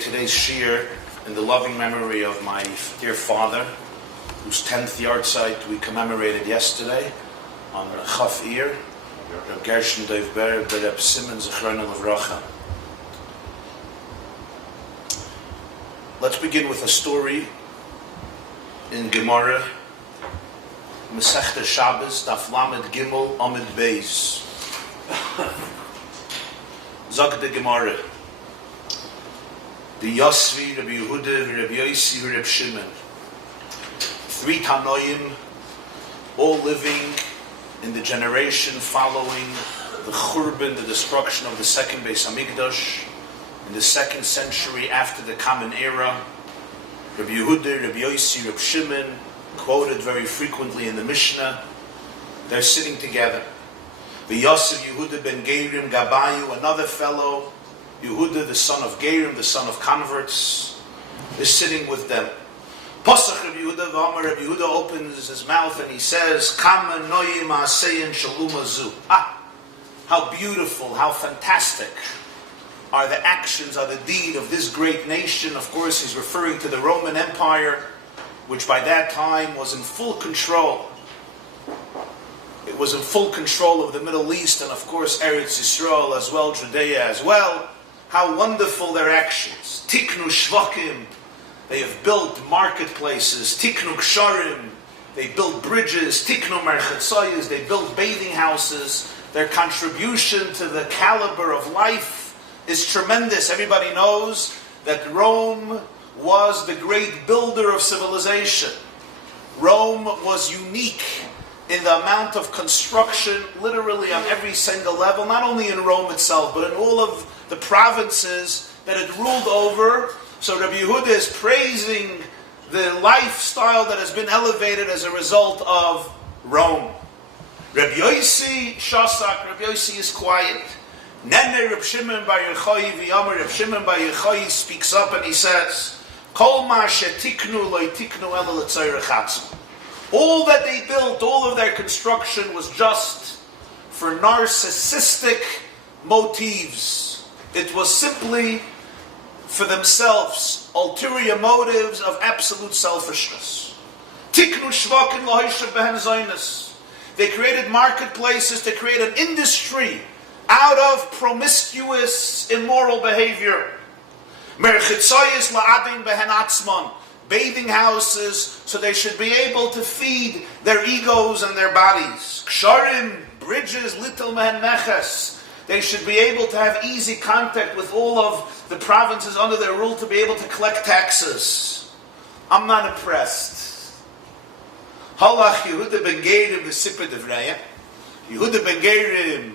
Today's shiur in the loving memory of my dear father, whose 10th yahrzeit we commemorated yesterday on Chaf Iyar, Rabbi Gershon Diverged, Rabbi Shimon Zechron Levracha. Let's begin with a story in Gemara, Masechta Shabbos, Daf Lamed Gimel Amid Beis. Zog the Gemara. The Yosvi, Rabbi Yehuda, Rabbi Yossi, Rabbi Shimon. 3 Tanoim, all living in the generation following the Churban, the destruction of the second Beis Hamikdash, in the 2nd century after the Common Era. Rabbi Yehuda, Rabbi Yossi, Rabbi Shimon, quoted very frequently in the Mishnah. They're sitting together. The Yosef Yehuda ben Geirim Gabayu, another fellow, Yehuda, the son of Geirim, the son of converts, is sitting with them. Pasach Rabbi Yehuda v'Amar, Rabbi Yehuda opens his mouth and he says, Kama noyim ha'aseyin shaluma zu. How beautiful, how fantastic are the actions, are the deed of this great nation. Of course, he's referring to the Roman Empire, which by that time was in full control. It was in full control of the Middle East and of course Eretz Yisrael as well, Judea as well. How wonderful their actions. Tiknu shvakim, they have built marketplaces. Tiknu ksharim, they built bridges. Tiknu merchetzoyes, they built bathing houses. Their contribution to the caliber of life is tremendous. Everybody knows that Rome was the great builder of civilization. Rome was unique in the amount of construction, literally on every single level, not only in Rome itself, but in all of the provinces that it ruled over. So Rabbi Yehuda is praising the lifestyle that has been elevated as a result of Rome. Rabbi Yossi Shasak, Rabbi Yossi is quiet. Nene Rabbi Shimon bar Yochai v'Yamar, Rabbi Shimon bar Yochai speaks up and he says, Kol ma shetiknu lo yitiknu ela l'tzorech atzmo. All that they built, all of their construction was just for narcissistic motives. It was simply for themselves, ulterior motives of absolute selfishness. Tiknu shvakin lohishav behen zaynis. They created marketplaces to create an industry out of promiscuous, immoral behavior. Merchetzoyes la'adin behen atzman. Bathing houses, so they should be able to feed their egos and their bodies. Ksharim, bridges, little mehen meches. They should be able to have easy contact with all of the provinces under their rule to be able to collect taxes. I'm not impressed. Halach Yehuda ben Geirim v'Sipra Devreya. Yehuda ben Geirim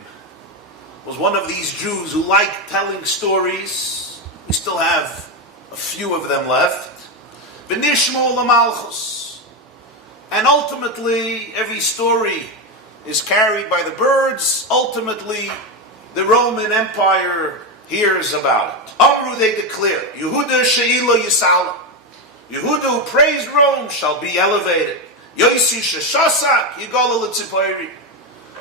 was one of these Jews who liked telling stories. We still have a few of them left. V'nishmu l'malchus. And ultimately, every story is carried by the birds. Ultimately, the Roman Empire hears about it. Amru, they declare, Yehuda she'ilo yisala. Yehuda who praised Rome shall be elevated. Yossi sheshasak yigola l'tzipori.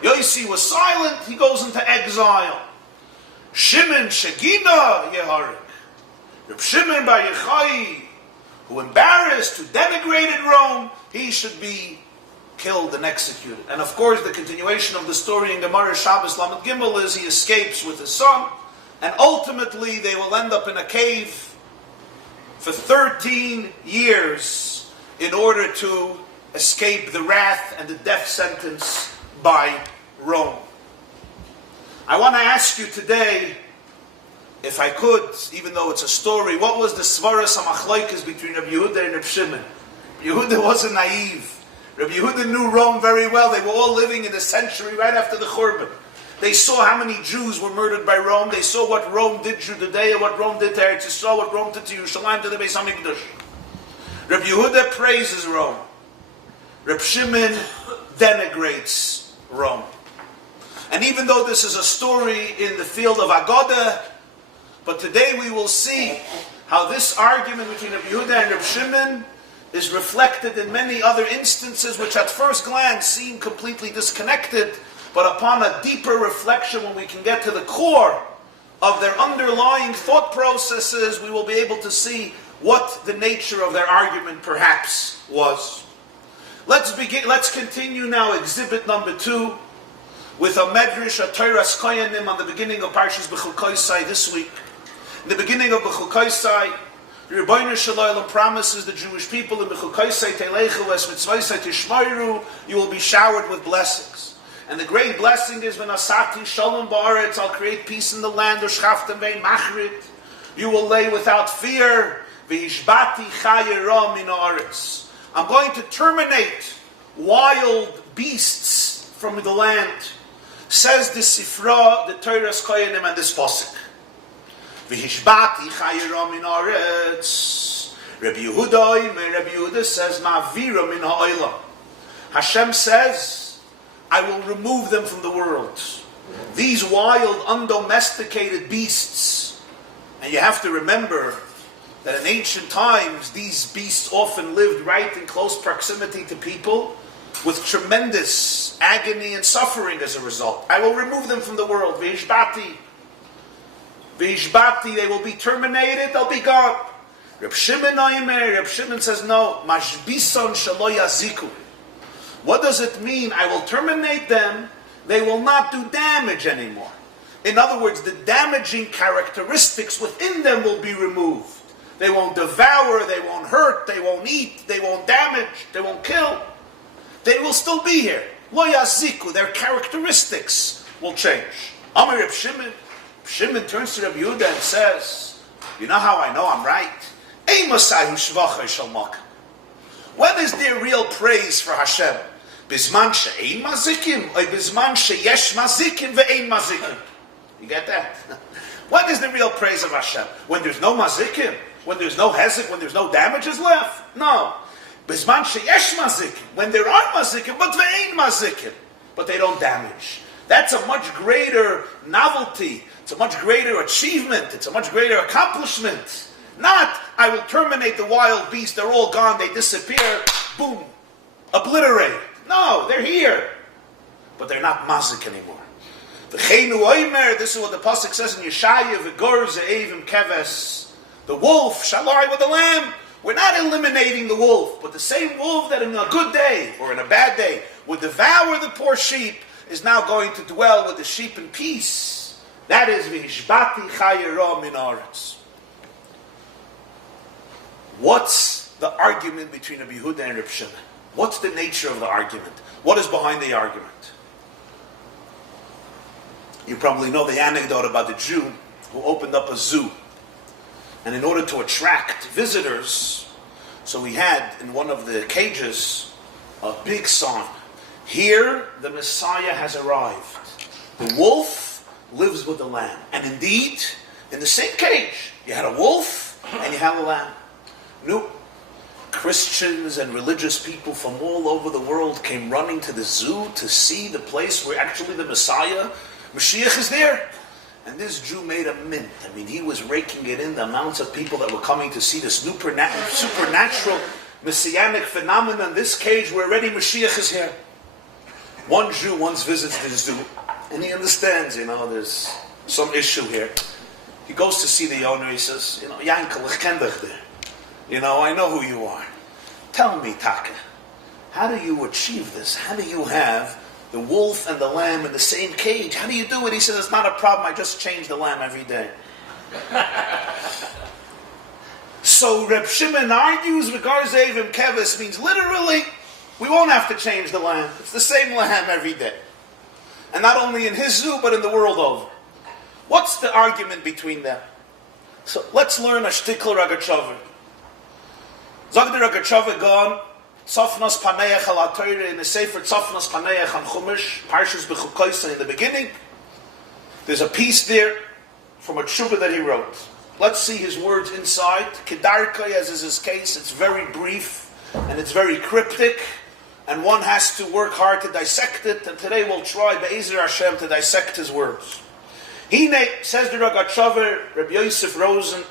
Yossi was silent, he goes into exile. Shimon shegina yeharik. Reb Shimon bar Yochai, who embarrassed, who denigrated Rome, he should be killed and executed. And of course, the continuation of the story in Gemara Shabbos Lamed Gimel is he escapes with his son, and ultimately they will end up in a cave for 13 years in order to escape the wrath and the death sentence by Rome. I want to ask you today, if I could, even though it's a story, what was the svaras hamachloikes between Rabbi Judah and Rabbi Shimon? Yehuda wasn't naive. Rabbi Yehuda knew Rome very well. They were all living in the century right after the Churban. They saw how many Jews were murdered by Rome. They saw what Rome did to Judea, what Rome did to Eretz Yisrael, what Rome did to Yerushalayim, to the Beis HaMikdash. Rabbi Yehuda praises Rome. Rabbi Shimon denigrates Rome. And even though this is a story in the field of Agoda, but today we will see how this argument between Rabbi Yehuda and Rabbi Shimon is reflected in many other instances which at first glance seem completely disconnected, but upon a deeper reflection, when we can get to the core of their underlying thought processes, we will be able to see what the nature of their argument perhaps was. Let's continue now exhibit number 2 with a medrash, a Torah's Koyanim on the beginning of Parshas Bechokosei this week. In the beginning of Bechokosei, the Rebbeinu Shalom promises the Jewish people in Bechokosei Telechu es mitzvosei tishmoru, you will be showered with blessings. And the great blessing is v'nasati shalom ba'aretz, I'll create peace in the land, u'shchaftem ve'in machrit, you will lay without fear, v'hishbati chayera min haaretz, I'm going to terminate wild beasts from the land, says the Sifra, the Torah's Koyanim, and this pasuk. V'hishbati chayera min haaretz. Rabbi Yehuda says, ma'avira min ha'olam. Hashem says, I will remove them from the world. These wild, undomesticated beasts. And you have to remember that in ancient times, these beasts often lived right in close proximity to people with tremendous agony and suffering as a result. I will remove them from the world. V'hishbati. V'hishbati, they will be terminated, they'll be gone. Reb Shimon says, no. Mashbison shelo yaziku. What does it mean? I will terminate them, they will not do damage anymore. In other words, the damaging characteristics within them will be removed. They won't devour, they won't hurt, they won't eat, they won't damage, they won't kill. They will still be here. Lo yaziku, their characteristics will change. Amar Reb Shimon. Shimon turns to Rabbi Judah and says, you know how I know I'm right? When is there real praise for Hashem? Bizman she'ein mazikim, or bizman she'yesh mazikim ve'ein mazikim. You get that? What is the real praise of Hashem? When there's no mazikim? When there's no hezek? When there's no damages left? No. Bizman she'yesh mazikim. When there are mazikim, but ve'ein mazikim. But they don't damage. That's a much greater novelty. It's a much greater achievement. It's a much greater accomplishment. Not, I will terminate the wild beasts. They're all gone. They disappear. Boom. Obliterate. No, they're here. But they're not mazik anymore. This is what the pasuk says in Yeshaya. V'gor ze'evim keves. The wolf shall lie with the lamb. We're not eliminating the wolf. But the same wolf that in a good day or in a bad day would devour the poor sheep is now going to dwell with the sheep in peace. That is v'hishbati chayera min haaretz. What's the argument between Rabbi Yehuda and Rabbi Shimon? What's the nature of the argument? What is behind the argument? You probably know the anecdote about the Jew who opened up a zoo. And in order to attract visitors, so he had in one of the cages a big sign. Here the Messiah has arrived. The wolf lives with the lamb. And indeed, in the same cage, you had a wolf and you had a lamb. No. Christians and religious people from all over the world came running to the zoo to see the place where actually the Messiah, Moshiach, is there. And this Jew made a mint. I mean, he was raking it in, the amounts of people that were coming to see this supernatural messianic phenomenon. This cage where already Moshiach is here. One Jew once visits the zoo, and he understands, there's some issue here. He goes to see the owner, he says, Yankel, ich ken dich there. I know who you are. Tell me, Taka, how do you achieve this? How do you have the wolf and the lamb in the same cage? How do you do it? He says, it's not a problem, I just change the lamb every day. So Reb Shimon argues, V'gar ze'evim keves means literally, we won't have to change the lamb. It's the same lamb every day. And not only in his zoo, but in the world over. What's the argument between them? So let's learn a shtikl Ragachover. Zog the Ragachover gone, Tzafnas Paneach al Torah, in the Sefer Tzafnas Paneach on Chumash, Parshas Bechokosei in the beginning. There's a piece there from a tshuva that he wrote. Let's see his words inside. Kedarkai, as is his case, it's very brief and it's very cryptic, and one has to work hard to dissect it, and today we'll try, Be'ezer Hashem, to dissect his words. He says the Rogatchover, Rabbi Yosef Rosen,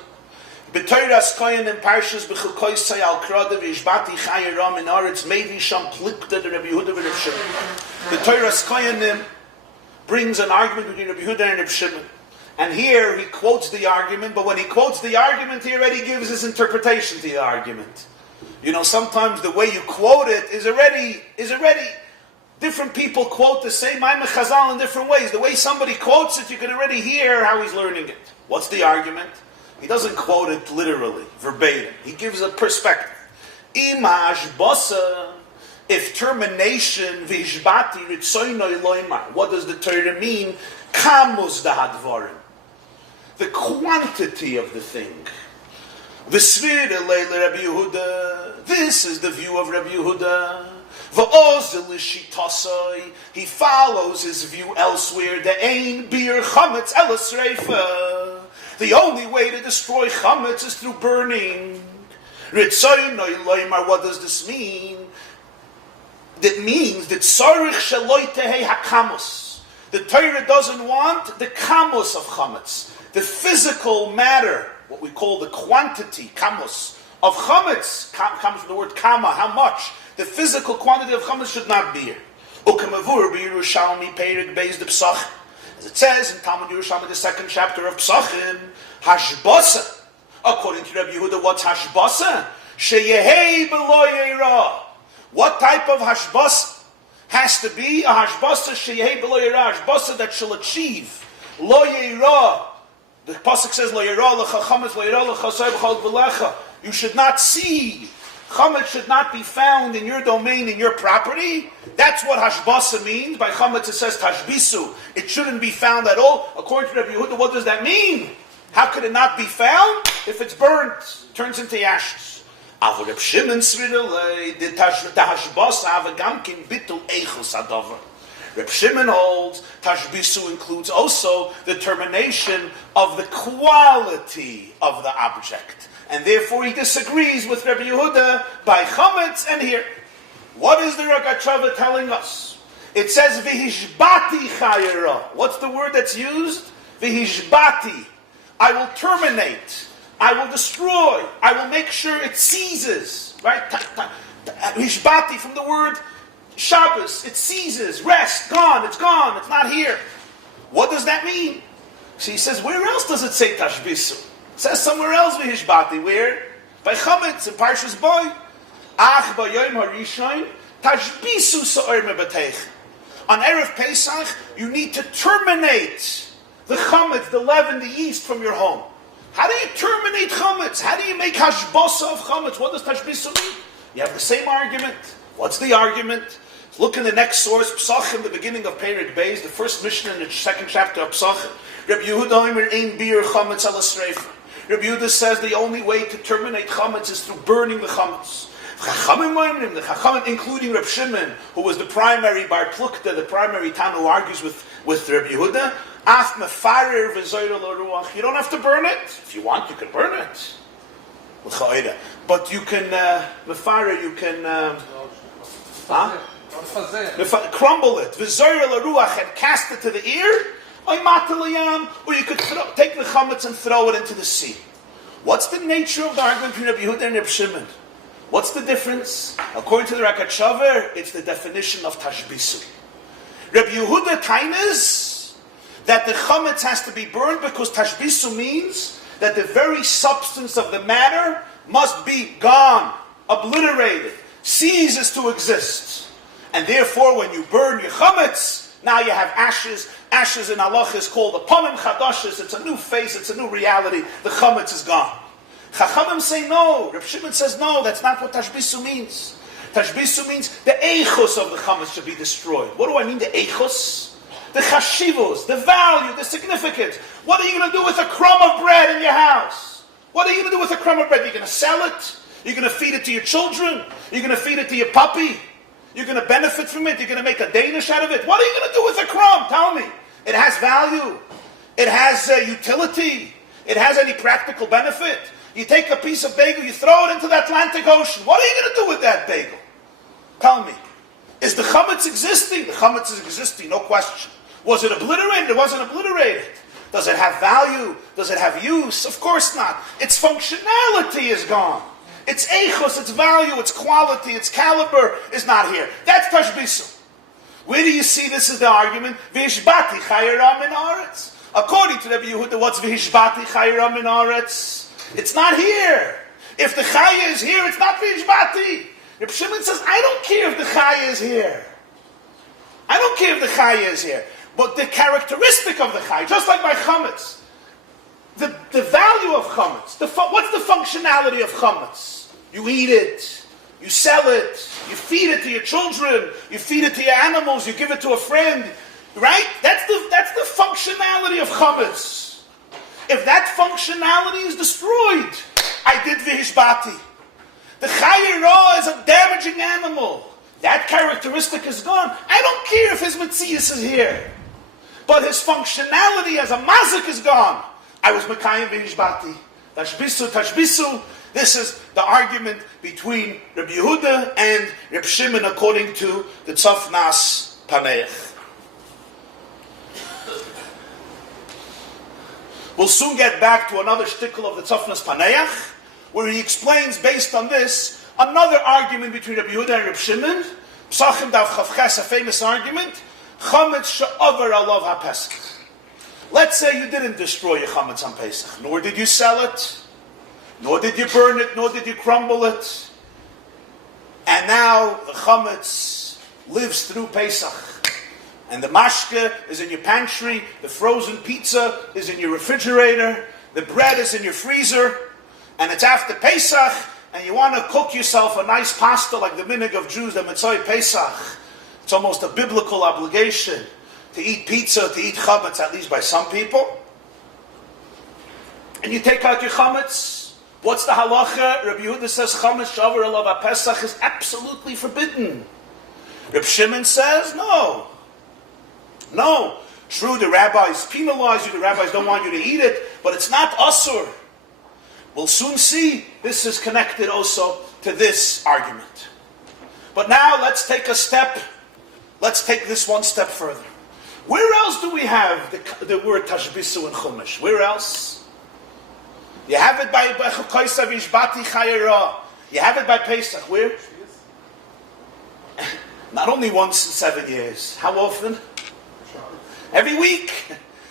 B'toiras koyin in Parshas Bechokosei al Krada v'ishbati chayiram in Aretz Mevi Sham Plikta the Rabbi Judah v'Reb Shimon. The Toiras koyin brings an argument between Rabbi Judah and Reb Shimon. And here he quotes the argument, but when he quotes the argument, he already gives his interpretation to the argument. You know, sometimes the way you quote it is already different people quote the same Maimon Chazal in different ways. The way somebody quotes it, you can already hear how he's learning it. What's the argument? He doesn't quote it literally, verbatim. He gives a perspective. Imaj bosa, if termination, vishbati ritzoynoi loymar. What does the Torah mean? Kamus dahadvarim. The quantity of the thing. V'svir elei Rabbi Yehuda. This is the view of Rabbi Yehuda. V'ozel ishitasoi. He follows his view elsewhere. The ein bir chametz elas reifa. The only way to destroy chametz is through burning. Ritzoynoi loymar. What does this mean? That means that tzarich sheloi tehei hakamus. The Torah doesn't want the kamus of chametz, the physical matter, what we call the quantity, kamus, of chametz, comes from the word kama, how much. The physical quantity of chametz should not be here. Ukamavur b'Yerushalmi Perek Beis de Psachim. As it says in Talmud Yerushalmi, the second chapter of Psachim, hashbatah. According to Rabbi Judah, what's hashbatah? Sheyehei b'lo yeirah. What type of hashbatah has to be? A hashbatah sheyehei b'lo yeirah, hashbatah that shall achieve lo yeirah. The pasuk says lo yeirah lecha chametz, lo yeirah lecha soy b'chol v'lecha. You should not see. Chametz should not be found in your domain, in your property. That's what hashbatah means. By chametz it says tashbisu. It shouldn't be found at all. According to Rabbi Yehuda, what does that mean? How could it not be found? If it's burnt, it turns into ashes. Reb Shimon Reb Shimon holds tashbisu includes also the termination of the quality of the object. And therefore he disagrees with Rabbi Yehuda by chametz and here. What is the Rogatchover telling us? It says v'hishbati chayira. What's the word that's used? V'hishbati. I will terminate. I will destroy. I will make sure it ceases. Right? Hishbati from the word Shabbos. It ceases. Rest. Gone. It's gone. It's not here. What does that mean? So he says, where else does it say tashbisu? It says somewhere else v'hishbati. Where? By chametz in Parshas Boy. Ach b'yoyim harishon tashbisu sa'or mebateich. On Erev Pesach, you need to terminate the chametz, the leaven, the yeast from your home. How do you terminate chametz? How do you make hashbatah of chametz? What does tashbisu mean? You have the same argument. What's the argument? Look in the next source, Psachim, the beginning of Perek Beis, the first Mishnah in the second chapter of Psachim. Rabbi Yehuda Omer ein bir chametz alas reifa. Rabbi Yehuda says the only way to terminate chametz is through burning the chametz. The Chachamim, including Rabbi Shimon, who was the primary Bar Plukta, the primary Tana who argues with Rabbi Yehuda, Af mefarer v'zoyra lo ruach. You don't have to burn it. If you want, you can burn it. But you can, mefarer, you can, crumble it. V'zoyra lo ruach, and cast it to the ear. Or you could take the chametz and throw it into the sea. What's the nature of the argument between Rabbi Yehuda and Rabbi Shimon? What's the difference? According to the Rogatchover, it's the definition of tashbisu. Rabbi Yehuda tainas that the chametz has to be burned because tashbisu means that the very substance of the matter must be gone, obliterated, ceases to exist. And therefore, when you burn your chametz, now you have ashes. Ashes in halacha is called a pomim chadashis. It's a new face, it's a new reality. The chametz is gone. Chachamim say no. Reb Shimon says no, that's not what tashbisu means. Tashbisu means the eichos of the chametz should be destroyed. What do I mean, the eichos? The chashivos, the value, the significance. What are you going to do with a crumb of bread in your house? What are you going to do with a crumb of bread? You're going to sell it? You're going to feed it to your children. You're going to feed it to your puppy. You're going to benefit from it. You're going to make a Danish out of it. What are you going to do with a crumb? Tell me. It has value. It has utility. It has any practical benefit. You take a piece of bagel, you throw it into the Atlantic Ocean. What are you going to do with that bagel? Tell me. Is the chametz existing? The chametz is existing, no question. Was it obliterated? It wasn't obliterated. Does it have value? Does it have use? Of course not. Its functionality is gone. Its eichos, its value, its quality, its caliber is not here. That's tashbisu. Where do you see this is the argument? V'hishbati chayra min aretz. According to Rabbi Yehuda, what's v'hishbati chayra min aretz? It's not here. If the chaya is here, it's not v'hishbati. Rabbi Shimon says, I don't care if the chaya is here. I don't care if the chaya is here. But the characteristic of the chaya, just like by chametz, the value of chametz, what's the functionality of chametz? You eat it, you sell it, you feed it to your children, you feed it to your animals, you give it to a friend, right? That's the functionality of chametz. If that functionality is destroyed, I did v'hishbati. The chayira is a damaging animal. That characteristic is gone. I don't care if his metzius is here. But his functionality as a mazik is gone. I was mekayim v'hishbati. Tashbisu. This is the argument between Rabbi Yehuda and Rabbi Shimon according to the Tzofnas Paneach. We'll soon get back to another shtickle of the Tzofnas Paneach, where he explains, based on this, another argument between Rabbi Judah and Rabbi Shimon. Psachim Dav Chavches, a famous argument. Chametz she'over alav ha'pesach. Let's say you didn't destroy your chametz on Pesach, nor did you sell it, nor did you burn it, nor did you crumble it, and now the chametz lives through Pesach. And the mashke is in your pantry, the frozen pizza is in your refrigerator, the bread is in your freezer, and it's after Pesach, and you want to cook yourself a nice pasta like the minhag of Jews, the Mitzvah Pesach. It's almost a biblical obligation to eat pizza, to eat chametz, at least by some people. And you take out your chametz. What's the halacha? Rabbi Judah says chametz shavar alav Pesach is absolutely forbidden. Rabbi Shimon says no. No. True, the rabbis penalize you, the rabbis don't want you to eat it, but it's not asur. We'll soon see this is connected also to this argument. But now let's take this one step further. Where else do we have the word tashbisu in Chumash? Where else? You have it by Bechokosei v'ishbati chayera. You have it by Pesach. Where? Not only once in 7 years. How often? Every week.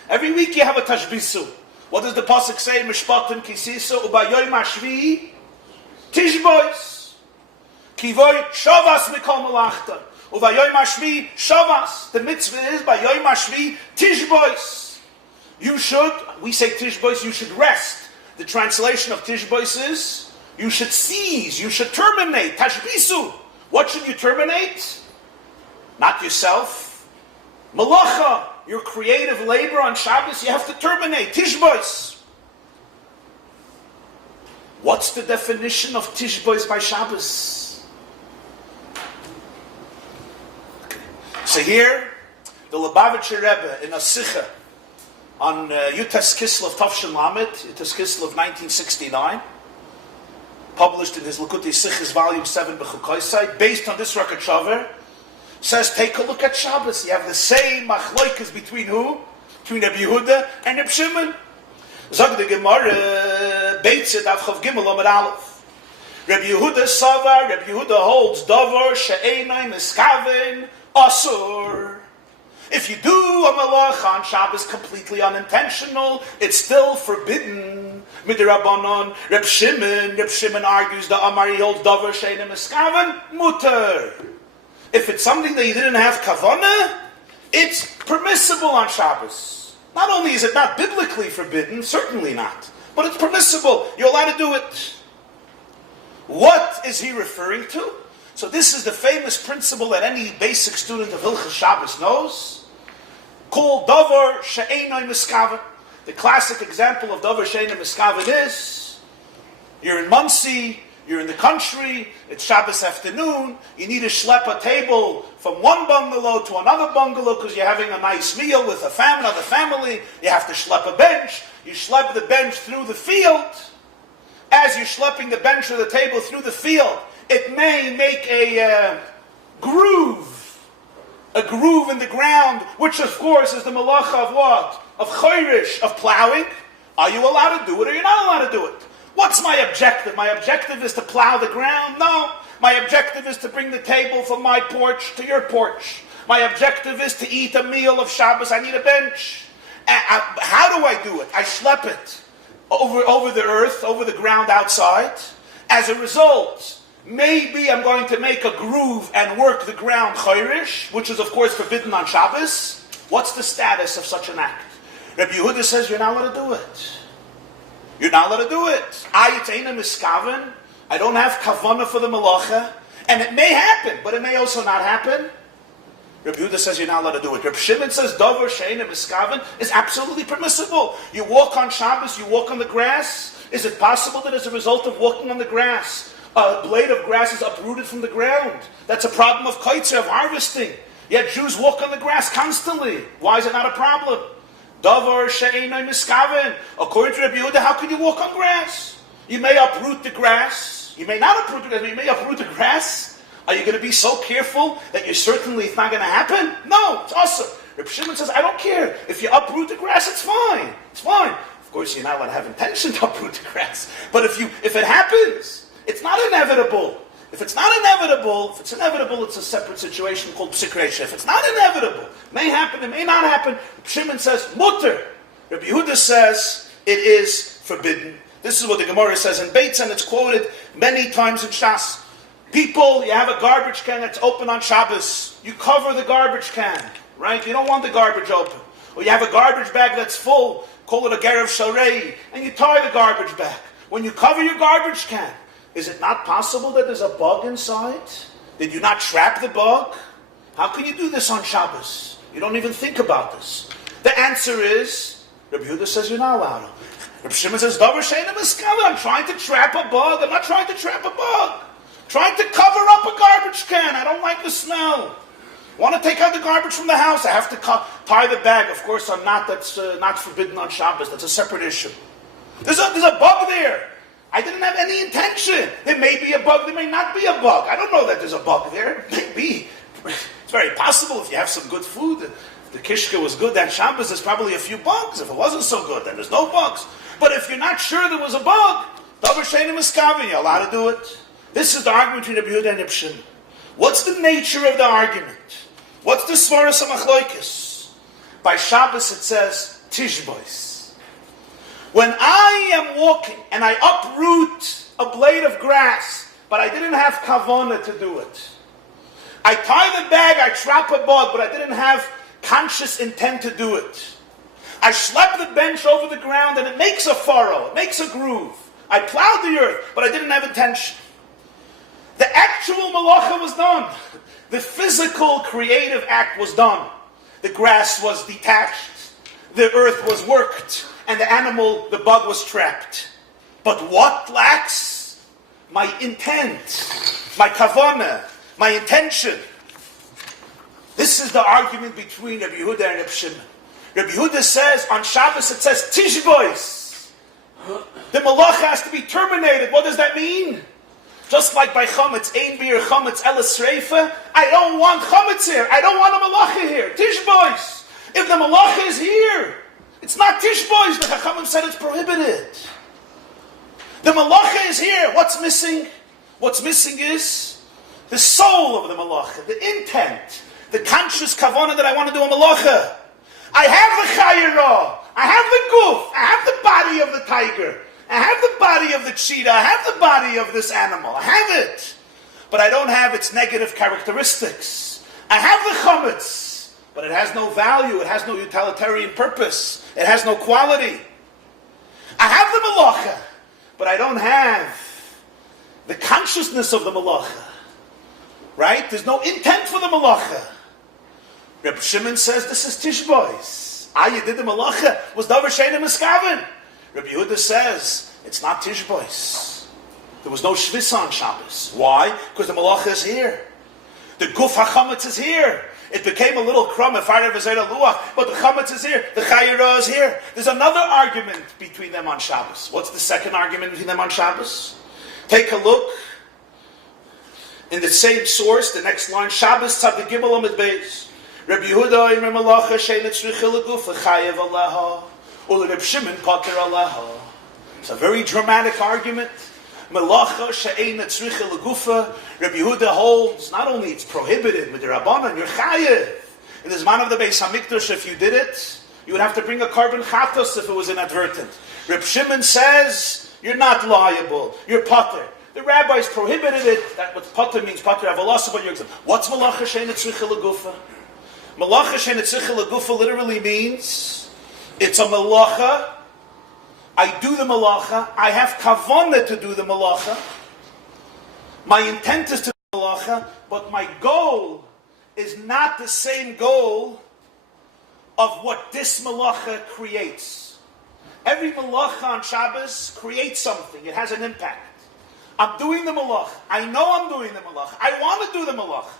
Every week you have a tashbisu. What does the pasuk say? Mishpatim kisisu ubayoyim hashvi'i tishbois kivoy shavas mikol malachta ubayoyim hashvi'i shavas. The mitzvah is bayoyim hashvi'i tishbois. We say tishbois, you should rest. The translation of tishbois is you should seize, you should terminate. Tashbisu. What should you terminate? Not yourself. Malacha. Your creative labor on Shabbos, you have to terminate. Tishbois. What's the definition of Tishbois by Shabbos? Okay. So here, the Lubavitcher Rebbe in a Sikha on Yutas Kislev Tavshin Lamed, Yutas Kislev 1969, published in his Likutei Sichos, Volume 7, Bechokosei, based on this record Shaver, says, take a look at Shabbos. You have the same machloikas between who? Between Rabbi Yehuda and Rabbi Shimon. Zog the Gemara, Beitzit Avchav Gimel Amar Aleph. Rabbi Yehuda Sava, Rabbi Yehuda holds Davar She'enai Miskaven Asur. If you do a malach on Shabbos completely unintentional, it's still forbidden. Midrabanon, Rabbi Shimon argues the Amar he holds Davar She'enai Miskaven Muter. If it's something that you didn't have kavanah, it's permissible on Shabbos. Not only is it not biblically forbidden, certainly not, but it's permissible. You're allowed to do it. What is he referring to? So this is the famous principle that any basic student of Hilchos Shabbos knows, called Davar She'enai Miskaven. The classic example of Davar She'enai Miskaven is, you're in Muncie, You're in the country, it's Shabbos afternoon, you need to schlep a table from one bungalow to another bungalow because you're having a nice meal with another family, you have to schlep a bench, you schlep the bench through the field. As you're schlepping the bench or the table through the field, it may make a groove in the ground, which of course is the malacha of what? Of choirish, of plowing. Are you allowed to do it or you're not allowed to do it? What's my objective? My objective is to plow the ground? No. My objective is to bring the table from my porch to your porch. My objective is to eat a meal of Shabbos. I need a bench. How do I do it? I schlep it over the earth, over the ground outside. As a result, maybe I'm going to make a groove and work the ground choirish, which is of course forbidden on Shabbos. What's the status of such an act? Rabbi Yehuda says you're not allowed to do it. You're not allowed to do it. I don't have kavanah for the malacha, and it may happen, but it may also not happen. Rabbi Judah says you're not allowed to do it. Rabbi Shimon says davar she'eina miskaven is absolutely permissible. You walk on Shabbos, you walk on the grass. Is it possible that as a result of walking on the grass, a blade of grass is uprooted from the ground? That's a problem of kaitzer, of harvesting. Yet Jews walk on the grass constantly. Why is it not a problem? Davar she'eina miskaven. According to Rabbi Judah, how can you walk on grass? You may uproot the grass. You may not uproot the grass, but you may uproot the grass. Are you going to be so careful that you're certainly it's not going to happen? No, it's awesome. Rabbi Shimon says, I don't care. If you uproot the grass, it's fine. It's fine. Of course, you're not allowed to have intention to uproot the grass. But if it happens, it's not inevitable. If it's inevitable, it's a separate situation called psikresha. If it's not inevitable, it may happen, it may not happen. Shimon says, mutter. Rabbi Yehuda says, it is forbidden. This is what the Gemara says in Beitz, and it's quoted many times in Shas. People, you have a garbage can that's open on Shabbos. You cover the garbage can, right? You don't want the garbage open. Or you have a garbage bag that's full, call it a gerev sharei, and you tie the garbage bag. When you cover your garbage can, is it not possible that there's a bug inside? Did you not trap the bug? How can you do this on Shabbos? You don't even think about this. The answer is, Rabbi Judah says you're not allowed to. Rabbi Shimon says, Davar she'eina miskaven. I'm trying to trap a bug. I'm not trying to trap a bug. Trying to cover up a garbage can. I don't like the smell. Want to take out the garbage from the house? I have to tie the bag. Of course, that's not forbidden on Shabbos. That's a separate issue. There's a bug there. I didn't have any intention. There may be a bug, there may not be a bug. I don't know that there's a bug there. Maybe. It's very possible if you have some good food. If the kishka was good that Shabbos, there's probably a few bugs. If it wasn't so good, then there's no bugs. But if you're not sure there was a bug, davar she'eina miskaven, you're allowed to do it. This is the argument between Rabbi Judah and Rabbi Shimon. What's the nature of the argument? What's the svaras hamachloikis? By Shabbos it says, tishbois. When I am walking and I uproot a blade of grass, but I didn't have kavanah to do it. I tie the bag, I trap a bug, but I didn't have conscious intent to do it. I schlep the bench over the ground and it makes a furrow, it makes a groove. I plowed the earth, but I didn't have intention. The actual malacha was done. The physical creative act was done. The grass was detached. The earth was worked. And the bug was trapped. But what lacks? My intent, my kavanah, my intention. This is the argument between Rabbi Yehuda and Rabbi Shimon. Rabbi Yehuda says, on Shabbos it says, tishbois. The malacha has to be terminated. What does that mean? Just like by chametz, ein bir chametz elas reifa. I don't want chametz here. I don't want a malacha here. Tishbois. If the malacha is here, it's not tishbois. The Chachamim said it's prohibited. The malacha is here. What's missing? What's missing is the soul of the malacha, the intent, the conscious kavanah that I want to do a malacha. I have the chayira. I have the goof. I have the body of the tiger. I have the body of the cheetah. I have the body of this animal. I have it. But I don't have its negative characteristics. I have the chametz, but it has no value. It has no utilitarian purpose. It has no quality. I have the malacha, but I don't have the consciousness of the malacha. Right? There's no intent for the malacha. Rabbi Shimon says this is tishbois. You did the malacha was davar she'eina miskaven. Rabbi Judah says, it's not tishbois. There was no shvisa on Shabbos. Why? Because the malacha is here. The guf hachametz is here. It became a little crumb if I ever luach, but the chametz is here. The chayira is here. There's another argument between them on Shabbos. What's the second argument between them on Shabbos? Take a look in the same source, the next line. Shabbos tzad gimel amid beis. Rabbi Judah imer malacha she'ein tzricha legufa chayev aleha, ule Rabbi Shimon pater aleha. It's a very dramatic argument. Malacha she'ein tzricha legufa. Rabbi Yehuda holds not only it's prohibited with the Rabbanan, you're chayev. In the Zman of the Beis Hamikdash, if you did it, you would have to bring a carbon chatos if it was inadvertent. Rabbi Shimon says you're not liable. You're pater. The rabbis prohibited it. That what pater means. Pater avalasa, but you're exempt. What's malacha she'ein tzricha legufa? Malacha she'ein tzricha legufa literally means it's a malacha. I do the malacha. I have kavanah to do the malacha. My intent is to do the malacha, but my goal is not the same goal of what this malacha creates. Every malacha on Shabbos creates something. It has an impact. I'm doing the malacha. I know I'm doing the malacha. I want to do the malacha.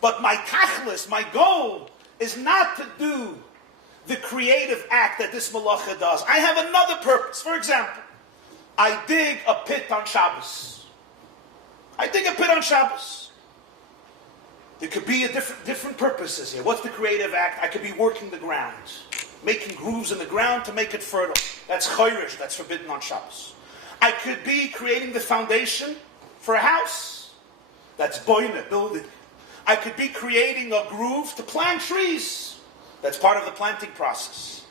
But my tachlis, my goal, is not to do the creative act that this malacha does. I have another purpose. For example, I dig a pit on Shabbos. I dig a pit on Shabbos. There could be different purposes here. What's the creative act? I could be working the ground, making grooves in the ground to make it fertile. That's chayrish. That's forbidden on Shabbos. I could be creating the foundation for a house. That's boina, building. I could be creating a groove to plant trees. That's part of the planting process.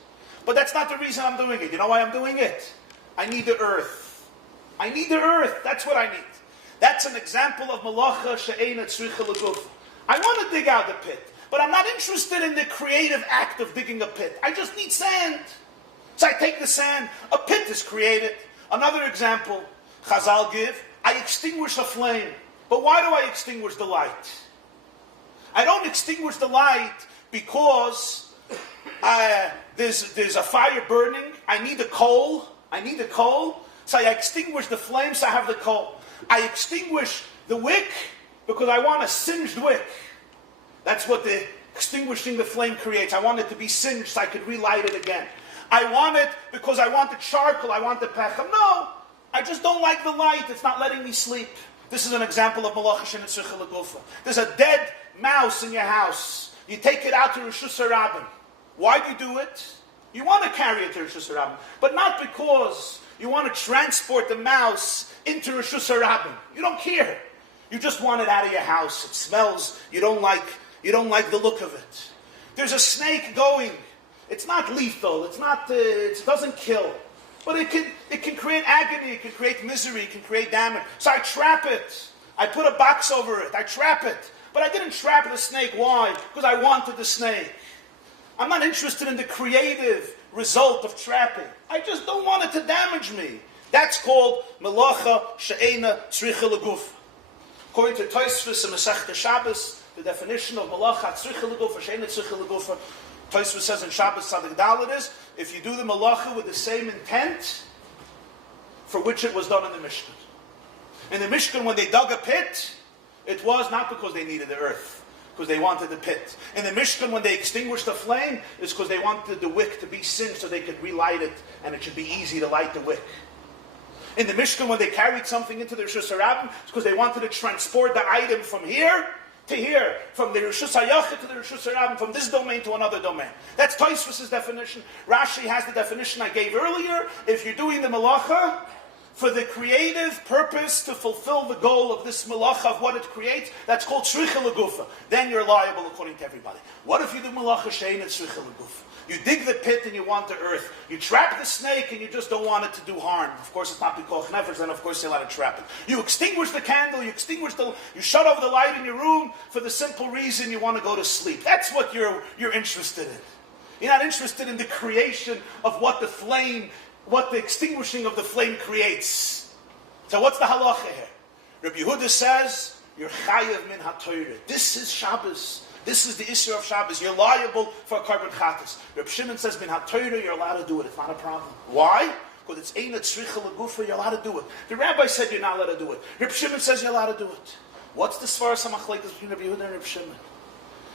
But that's not the reason I'm doing it. You know why I'm doing it? I need the earth. I need the earth. That's what I need. That's an example of malacha she'ein tzricha leguf. I want to dig out the pit, but I'm not interested in the creative act of digging a pit. I just need sand. So I take the sand. A pit is created. Another example, Chazal give, I extinguish a flame. But why do I extinguish the light? I don't extinguish the light because there's a fire burning. I need a coal. So I extinguish the flame, so I have the coal. I extinguish the wick because I want a singed wick. That's what the extinguishing the flame creates. I want it to be singed so I could relight it again. I want it because I want the charcoal, I want the pechem. No, I just don't like the light. It's not letting me sleep. This is an example of malacha she'ein tzricha legufa. There's a dead mouse in your house. You take it out to Rishus HaRabim. Why do you do it? You want to carry it to Rishus HaRabim, but not because you want to transport the mouse into Rishus HaRabim. You don't care. You just want it out of your house. It smells. You don't like the look of it. There's a snake going. It's not lethal. It doesn't kill, but it can create agony. It can create misery. It can create damage. So I trap it. I put a box over it. I trap it. But I didn't trap the snake. Why? Because I wanted the snake. I'm not interested in the creative result of trapping. I just don't want it to damage me. That's called malacha she'ein tzricha leguf. According to Tosfos and Masechta Shabbos, the definition of malacha tzricha leguf, she'ein tzricha leguf, Tosfos says in Shabbos Tzadik Dalet is, if you do the malacha with the same intent for which it was done in the Mishkan. In the Mishkan, when they dug a pit, it was not because they needed the earth, because they wanted the pit. In the Mishkan, when they extinguished the flame, it's because they wanted the wick to be singed so they could relight it, and it should be easy to light the wick. In the Mishkan, when they carried something into the Rishus HaRabim, it's because they wanted to transport the item from here to here, from the Rishus HaYachid to the Rishus HaRabim, from this domain to another domain. That's Tosfos' definition. Rashi has the definition I gave earlier. If you're doing the malacha for the creative purpose to fulfill the goal of this malacha of what it creates, that's called tzricha legufa. Then you're liable according to everybody. What if you do malacha she'ein tzricha legufa? You dig the pit and you want the earth. You trap the snake and you just don't want it to do harm. Of course, it's not b'koach nefesh, then of course you're allowed to trap it. You extinguish the candle, you shut off the light in your room for the simple reason you want to go to sleep. That's what you're interested in. You're not interested in the creation of what the extinguishing of the flame creates. So what's the halacha here? Rabbi Judah says, you're chayav min ha-Torah. This is Shabbos. This is the issue of Shabbos. You're liable for a carbon chatas. Rabbi Shimon says, min ha-Torah, you're allowed to do it. It's not a problem. Why? Because it's Eina Tzricha L'Gufa, you're allowed to do it. The rabbi said you're not allowed to do it. Rabbi Shimon says you're allowed to do it. What's the Svaras HaMachlekes between Rabbi Yehuda and Rabbi Shimon?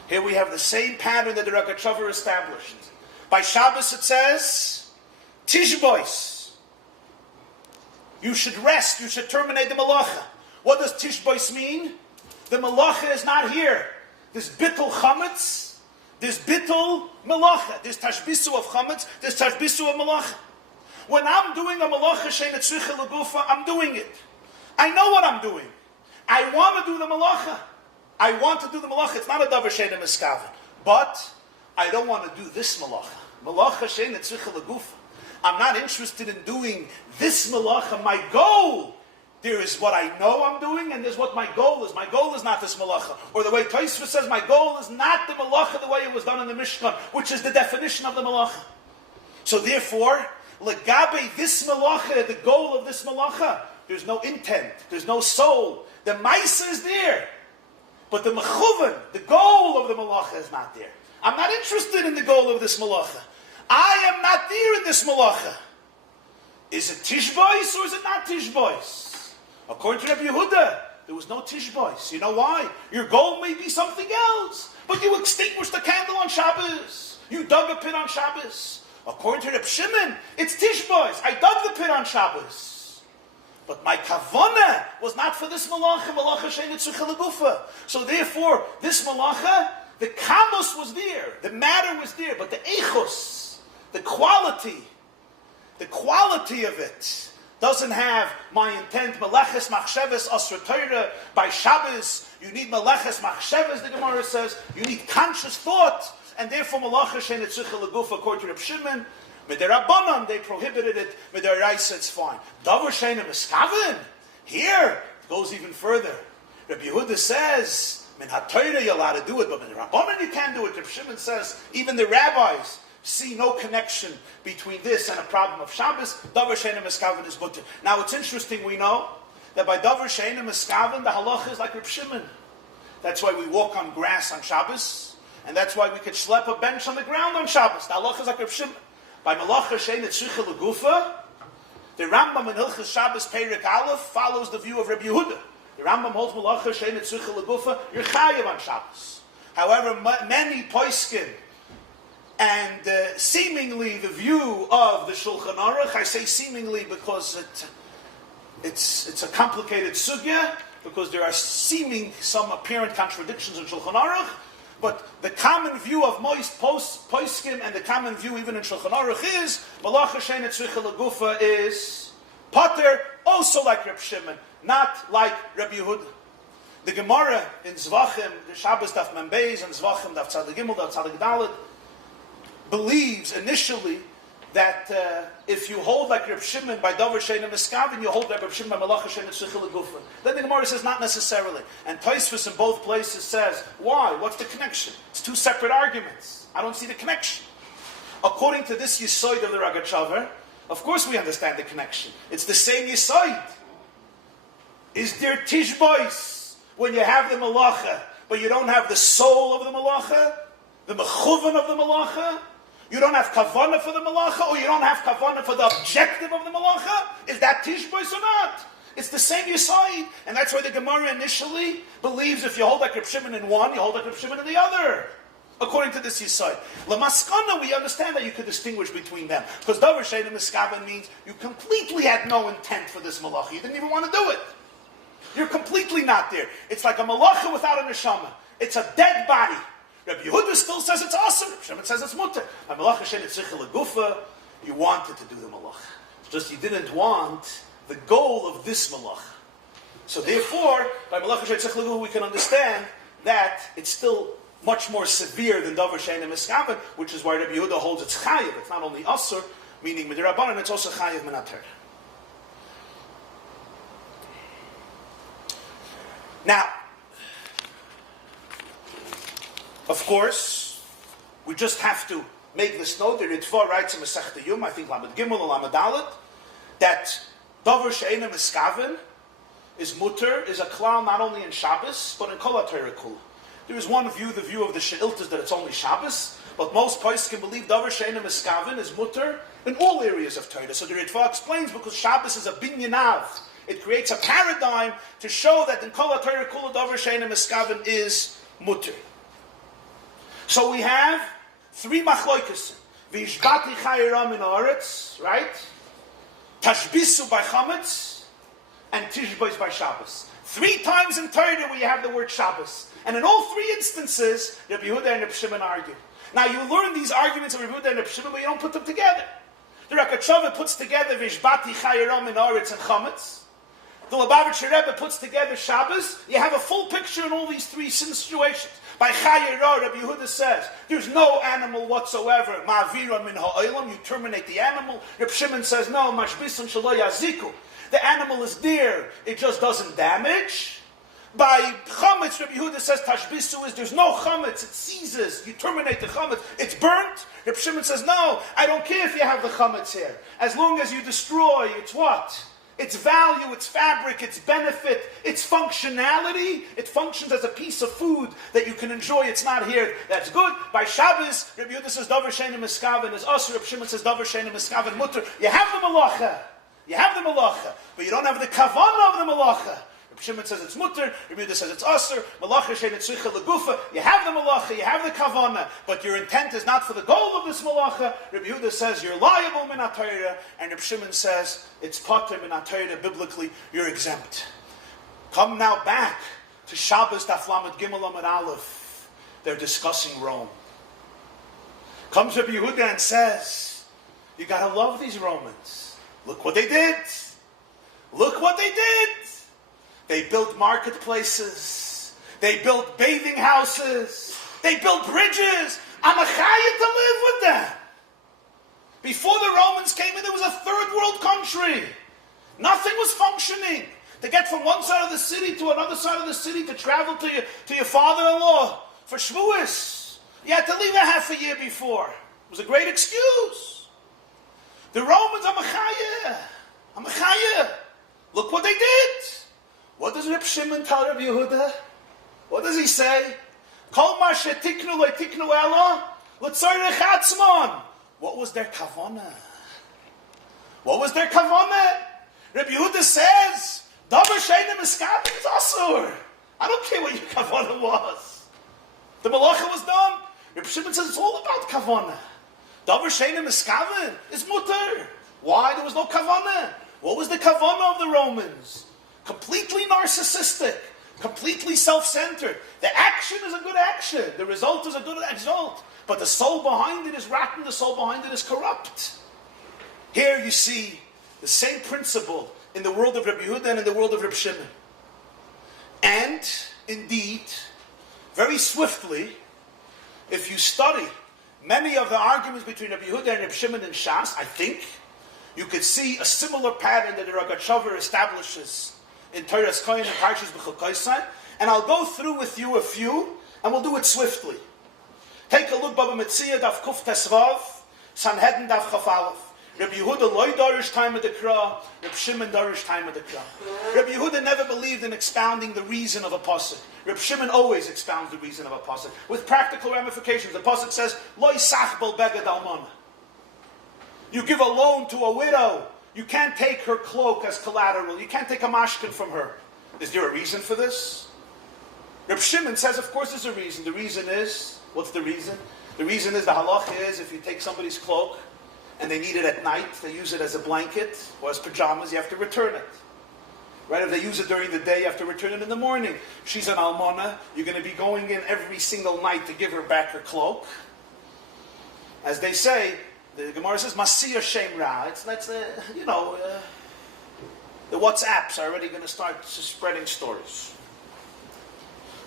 Here we have the same pattern that the Ragachover established. By Shabbos it says, Tishbois. You should rest, you should terminate the malacha. What does Tishbois mean? The malacha is not here. There's bittul chametz, there's bittul malacha. There's tashbisu of chametz, there's tashbisu of malacha. When I'm doing a malacha she'eina tzricha l'gufa, I'm doing it. I know what I'm doing. I want to do the malacha. I want to do the malacha. It's not a davar she'eina miskaven. But I don't want to do this malacha. Malacha she'eina tzricha l'gufa. I'm not interested in doing this malacha. My goal, there is what I know I'm doing, and there's what my goal is. My goal is not this malacha. Or the way Tosfos says, my goal is not the malacha the way it was done in the Mishkan, which is the definition of the malacha. So therefore, legabe this malacha, the goal of this malacha, there's no intent, there's no soul. The maisa is there, but the mechuvan, the goal of the malacha is not there. I'm not interested in the goal of this malacha. I am not there in this malacha. Is it tishbois or is it not tishbois? According to Rabbi Judah, there was no tishbois. You know why? Your goal may be something else, but you extinguished the candle on Shabbos. You dug a pit on Shabbos. According to Rabbi Shimon, it's tishbois. I dug the pit on Shabbos. But my kavanah was not for this malacha, malacha she'eina tzricha l'gufa. So therefore, this malacha, the kamos was there, the matter was there, but the echos, the quality of it doesn't have my intent. Meleches machsheves asr Torah. By Shabbos, you need meleches machsheves, the Gemara says. You need conscious thought. And therefore, malacha she'eina tzricha l'gufa, according to Reb Shimon, mid'Rabbanan, they prohibited it. Mid'Oraisa, it's fine. Davar she'eina miskaven, here, it goes even further. Rabbi Yehuda says, min ha-Torah, you're allowed to do it, but mid'Rabbanan, you can't do it. Reb Shimon says, even the rabbis see no connection between this and a problem of Shabbos. Davar she'eina miskaven is mutter. Now it's interesting, we know that by davar she'eina miskaven, the halacha is like Reb Shimon. That's why we walk on grass on Shabbos, and that's why we could schlep a bench on the ground on Shabbos. The halacha is like Reb Shimon. By malacha she'eina tzricha l'gufa, the Rambam in Hilchos Shabbos Perek Aleph follows the view of Rabbi Judah. The Rambam holds malacha she'eina tzricha l'gufa, you're chayav on Shabbos. However, many poskim, and seemingly the view of the Shulchan Aruch, I say seemingly because it's a complicated sugya, because there are seeming some apparent contradictions in Shulchan Aruch, but the common view of most poskim and the common view even in Shulchan Aruch is malacha she'eina tzricha l'gufa is pater, also like Reb Shimon, not like Rabbi Yehuda. The Gemara in Zvachim, the Shabbos Daf Mem Beis, and Zvachim Daf Tzadik Gimel, Daf Tzadik Dalet, believes initially that if you hold like Reb Shimon by davar she'eina miskaven, you hold like Reb Shimon by malacha she'eina tzricha l'gufa. Then the Gemara says not necessarily. And Tosfos in both places says, why? What's the connection? It's two separate arguments. I don't see the connection. According to this yisoid of the Ragachover, of course we understand the connection. It's the same yisoid. Is there tishbois when you have the malacha, but you don't have the soul of the malacha, the mechuvan of the malacha? You don't have kavanah for the malacha, or you don't have kavanah for the objective of the malacha? Is that tishbois or not? It's the same yisoid, and that's why the Gemara initially believes if you hold like Reb Shimon in one, you hold like Reb Shimon in the other. According to this yisoid, lamaskana, we understand that you could distinguish between them, because davar she'eina miskaven means you completely had no intent for this malacha. You didn't even want to do it. You're completely not there. It's like a malacha without a neshama. It's a dead body. Rabbi Yehuda still says it's awesome. Shimon says it's mutter. By malacha she'eina tzricha l'gufa, you wanted to do the malacha. It's just you didn't want the goal of this malacha. So therefore, by malacha she'eina tzricha l'gufa, we can understand that it's still much more severe than davar she'eina miskaven, which is why Rabbi Yehuda holds it's chayiv. It's not only asur, meaning mid'Rabbanan, it's also chayiv min ha-Torah. Now, of course, we just have to make this note. The Ritva writes in Masechta Yom, I think Lamed Gimel or Lamed Dalet, that davar she'eina miskaven is mutter, is a klal not only in Shabbos, but in Kol HaTorah Kula. There is one view, the view of the She'iltas, that it's only Shabbos, but most poskim believe Davar She'eino Miskaven is mutter in all areas of Torah. So the Ritva explains, because Shabbos is a binyanav, it creates a paradigm to show that in Kol HaTorah Kula Davar She'eino Miskaven is mutter. So we have three machloikos. V'yishbati chayira min haaretz, right? Tashbisu by Chametz, and Tishbois by Shabbos. 3 times in Torah where you have the word Shabbos. And in all 3 instances, Rabbi Yehuda and Rabbi Shimon argue. Now you learn these arguments of Rabbi Yehuda and Rabbi Shimon, but you don't put them together. The Rakachava puts together Vishbati Chayiram in Aretz and Chametz. The Lubavitcher Rebbe puts together Shabbos. You have a full picture in all these 3 situations. By Chayirah, Rabbi Yehuda says, there's no animal whatsoever. Ma'avira min ha'olam, you terminate the animal. Rabbi Shimon says, no, mashbisun shelo yaziku. The animal is there, it just doesn't damage. By Chametz, Rabbi Yehuda says, Tashbisu is, there's no Chametz, it seizes, you terminate the Chametz, it's burnt. Rabbi Shimon says, no, I don't care if you have the Chametz here. As long as you destroy, it's what? Its value, its fabric, its benefit, its functionality. It functions as a piece of food that you can enjoy. It's not here. That's good. By Shabbos, Rabbi Yehuda says, Davar She'eino Miskaven is Asur. Rabbi Shimon says, Davar She'eino Miskaven mutter. You have the Malacha. You have the Malacha. But you don't have the Kavanah of the Malacha. Rabbi Shimon says it's mutter, Rabbi Judah says it's asur, malacha shein etzricha legufa. You have the malacha, you have the kavanah, but your intent is not for the goal of this malacha. Rabbi Judah says you're liable min ha-Torah, and Rabbi Shimon says it's pater min ha-Torah, biblically you're exempt. Come now back to Shabbos Daf Lamed Gimel Amud Aleph. They're discussing Rome. Comes Rabbi Yehuda and says, you gotta love these Romans. Look what they did. Look what they did. They built marketplaces. They built bathing houses. They built bridges. I'm a chayah to live with them. Before the Romans came in, it was a third world country. Nothing was functioning. To get from one side of the city to another side of the city, to travel to your father-in-law for Shavuos, you had to leave a half a year before. It was a great excuse. The Romans, I'm a chayah. I'm a chayah. Look what they did. What does Rabbi Shimon tell Rabbi Yehuda? What does he say? Kol ma shetiknu lo tiknu ela l'tzorech atzmon. What was their kavanah? What was their kavanah? Rabbi Yehuda says, Davar she'eino miskaven is asur. I don't care what your kavanah was. The malacha was done. Rabbi Shimon says it's all about kavanah. Davar she'eino miskaven is mutter. Why? There was no kavanah. What was the kavanah of the Romans? Completely narcissistic, completely self-centered. The action is a good action. The result is a good result. But the soul behind it is rotten. The soul behind it is corrupt. Here you see the same principle in the world of Rabbi Yehuda and in the world of Rabbi Shimon. And, indeed, very swiftly, if you study many of the arguments between Rabbi Yehuda and Rabbi Shimon and Shas, I think, you could see a similar pattern that the Ragachover establishes in Torah's Kohen and Parshas Bechokosei, and I'll go through with you a few, and we'll do it swiftly. Take a look, Baba Metzia, Daf Kuf Tesvav, Sanhedrin Daf Chaf Aleph. Rabbi Yehuda loy darish time of the Kra, Rabbi Shimon darish time of the Kra. Rabbi Yehuda never believed in expounding the reason of a pasuk. Rabbi Shimon always expounds the reason of a pasuk, with practical ramifications. The pasuk says, loy sachbel beged almana. You give a loan to a widow, you can't take her cloak as collateral. You can't take a mashkin from her. Is there a reason for this? Reb Shimon says, of course there's a reason. The reason is, what's the reason? The reason is, the halacha is, if you take somebody's cloak and they need it at night, they use it as a blanket or as pajamas, you have to return it. Right? If they use it during the day, you have to return it in the morning. She's an almana. You're going to be going in every single night to give her back her cloak. As they say, the Gemara says, Masiyah Shem Ra. The WhatsApps are already going to start spreading stories.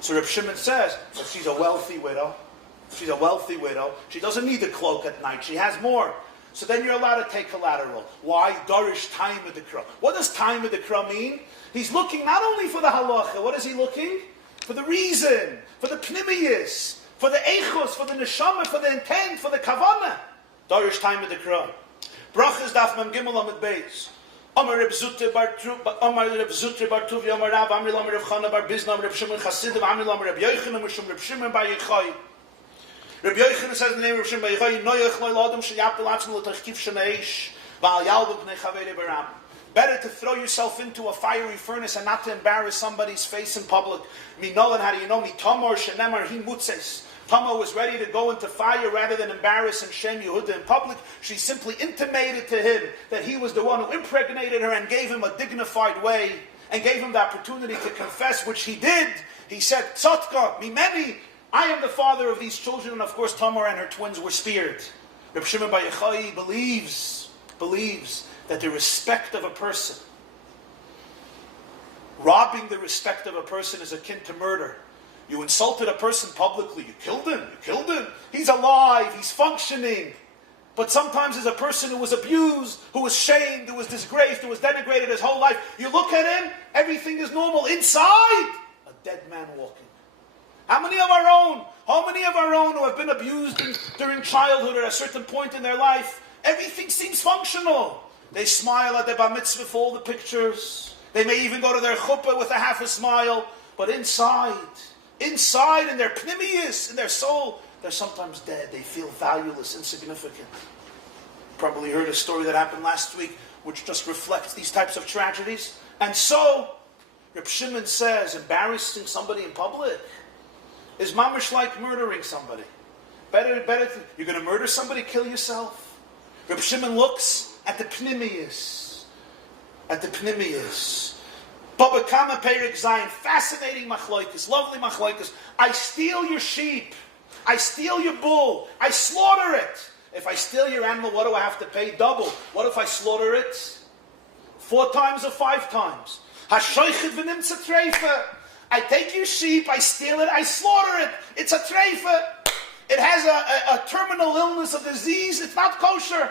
So Reb Shimon says, if she's a wealthy widow, she doesn't need a cloak at night. She has more. So then you're allowed to take collateral. Why? Darish time of the Kra. What does time of the Kra mean? He's looking not only for the halacha. What is he looking? For the reason, for the pnimiyus, for the echos, for the neshama, for the intent, for the kavanah. Darish time of the Kra. Brachas daf mem gimel amid beis. Amar Reb Zutre bar Tuvi, Amar Rav, Amri Lamar Reb Chana bar Bizna, Amar Reb Shimon Chasidim, Amri Lamar Reb Yochanan, Mishum Reb Shimon bar Yechai. Reb Yochanan says in the name of Reb Shimon bar Yechai, Noyach Lo Adam Sheyapel Atzmo L'Tachkiv Sheneish, V'al Yalva B'nei Chavei Baram. Better to throw yourself into a fiery furnace and not to embarrass somebody's face in public. Minolan, how do you know? Mitomor Shenemar Hi Mutzes. Tamar was ready to go into fire rather than embarrass and shame Yehuda in public. She simply intimated to him that he was the one who impregnated her and gave him a dignified way and gave him the opportunity to confess, which he did. He said, Tzotka, Mimeni, I am the father of these children. And of course, Tamar and her twins were speared. Reb Shimon bar Yochai believes that the respect of a person, robbing the respect of a person, is akin to murder. You insulted a person publicly, you killed him. He's alive, he's functioning. But sometimes as a person who was abused, who was shamed, who was disgraced, who was denigrated his whole life, you look at him, everything is normal. Inside, a dead man walking. How many of our own who have been abused during childhood or at a certain point in their life, everything seems functional. They smile at their bar mitzvah for all the pictures. They may even go to their chuppah with a half a smile. But inside in their pnimius, in their soul, they're sometimes dead. They feel valueless, insignificant. Probably heard a story that happened last week, which just reflects these types of tragedies. And so, Reb Shimon says, embarrassing somebody in public is mamish like murdering somebody. Better, you're going to murder somebody, kill yourself. Reb Shimon looks at the pnimius. Baba Kama Perik Zion, fascinating machloikas, lovely machloikas. I steal your sheep. I steal your bull. I slaughter it. If I steal your animal, what do I have to pay? Double. What if I slaughter it 4 times or 5 times? Hashoichet v'nimtza treifa. I take your sheep, I steal it, I slaughter it. It's a treifa. It has a terminal illness, a disease. It's not kosher.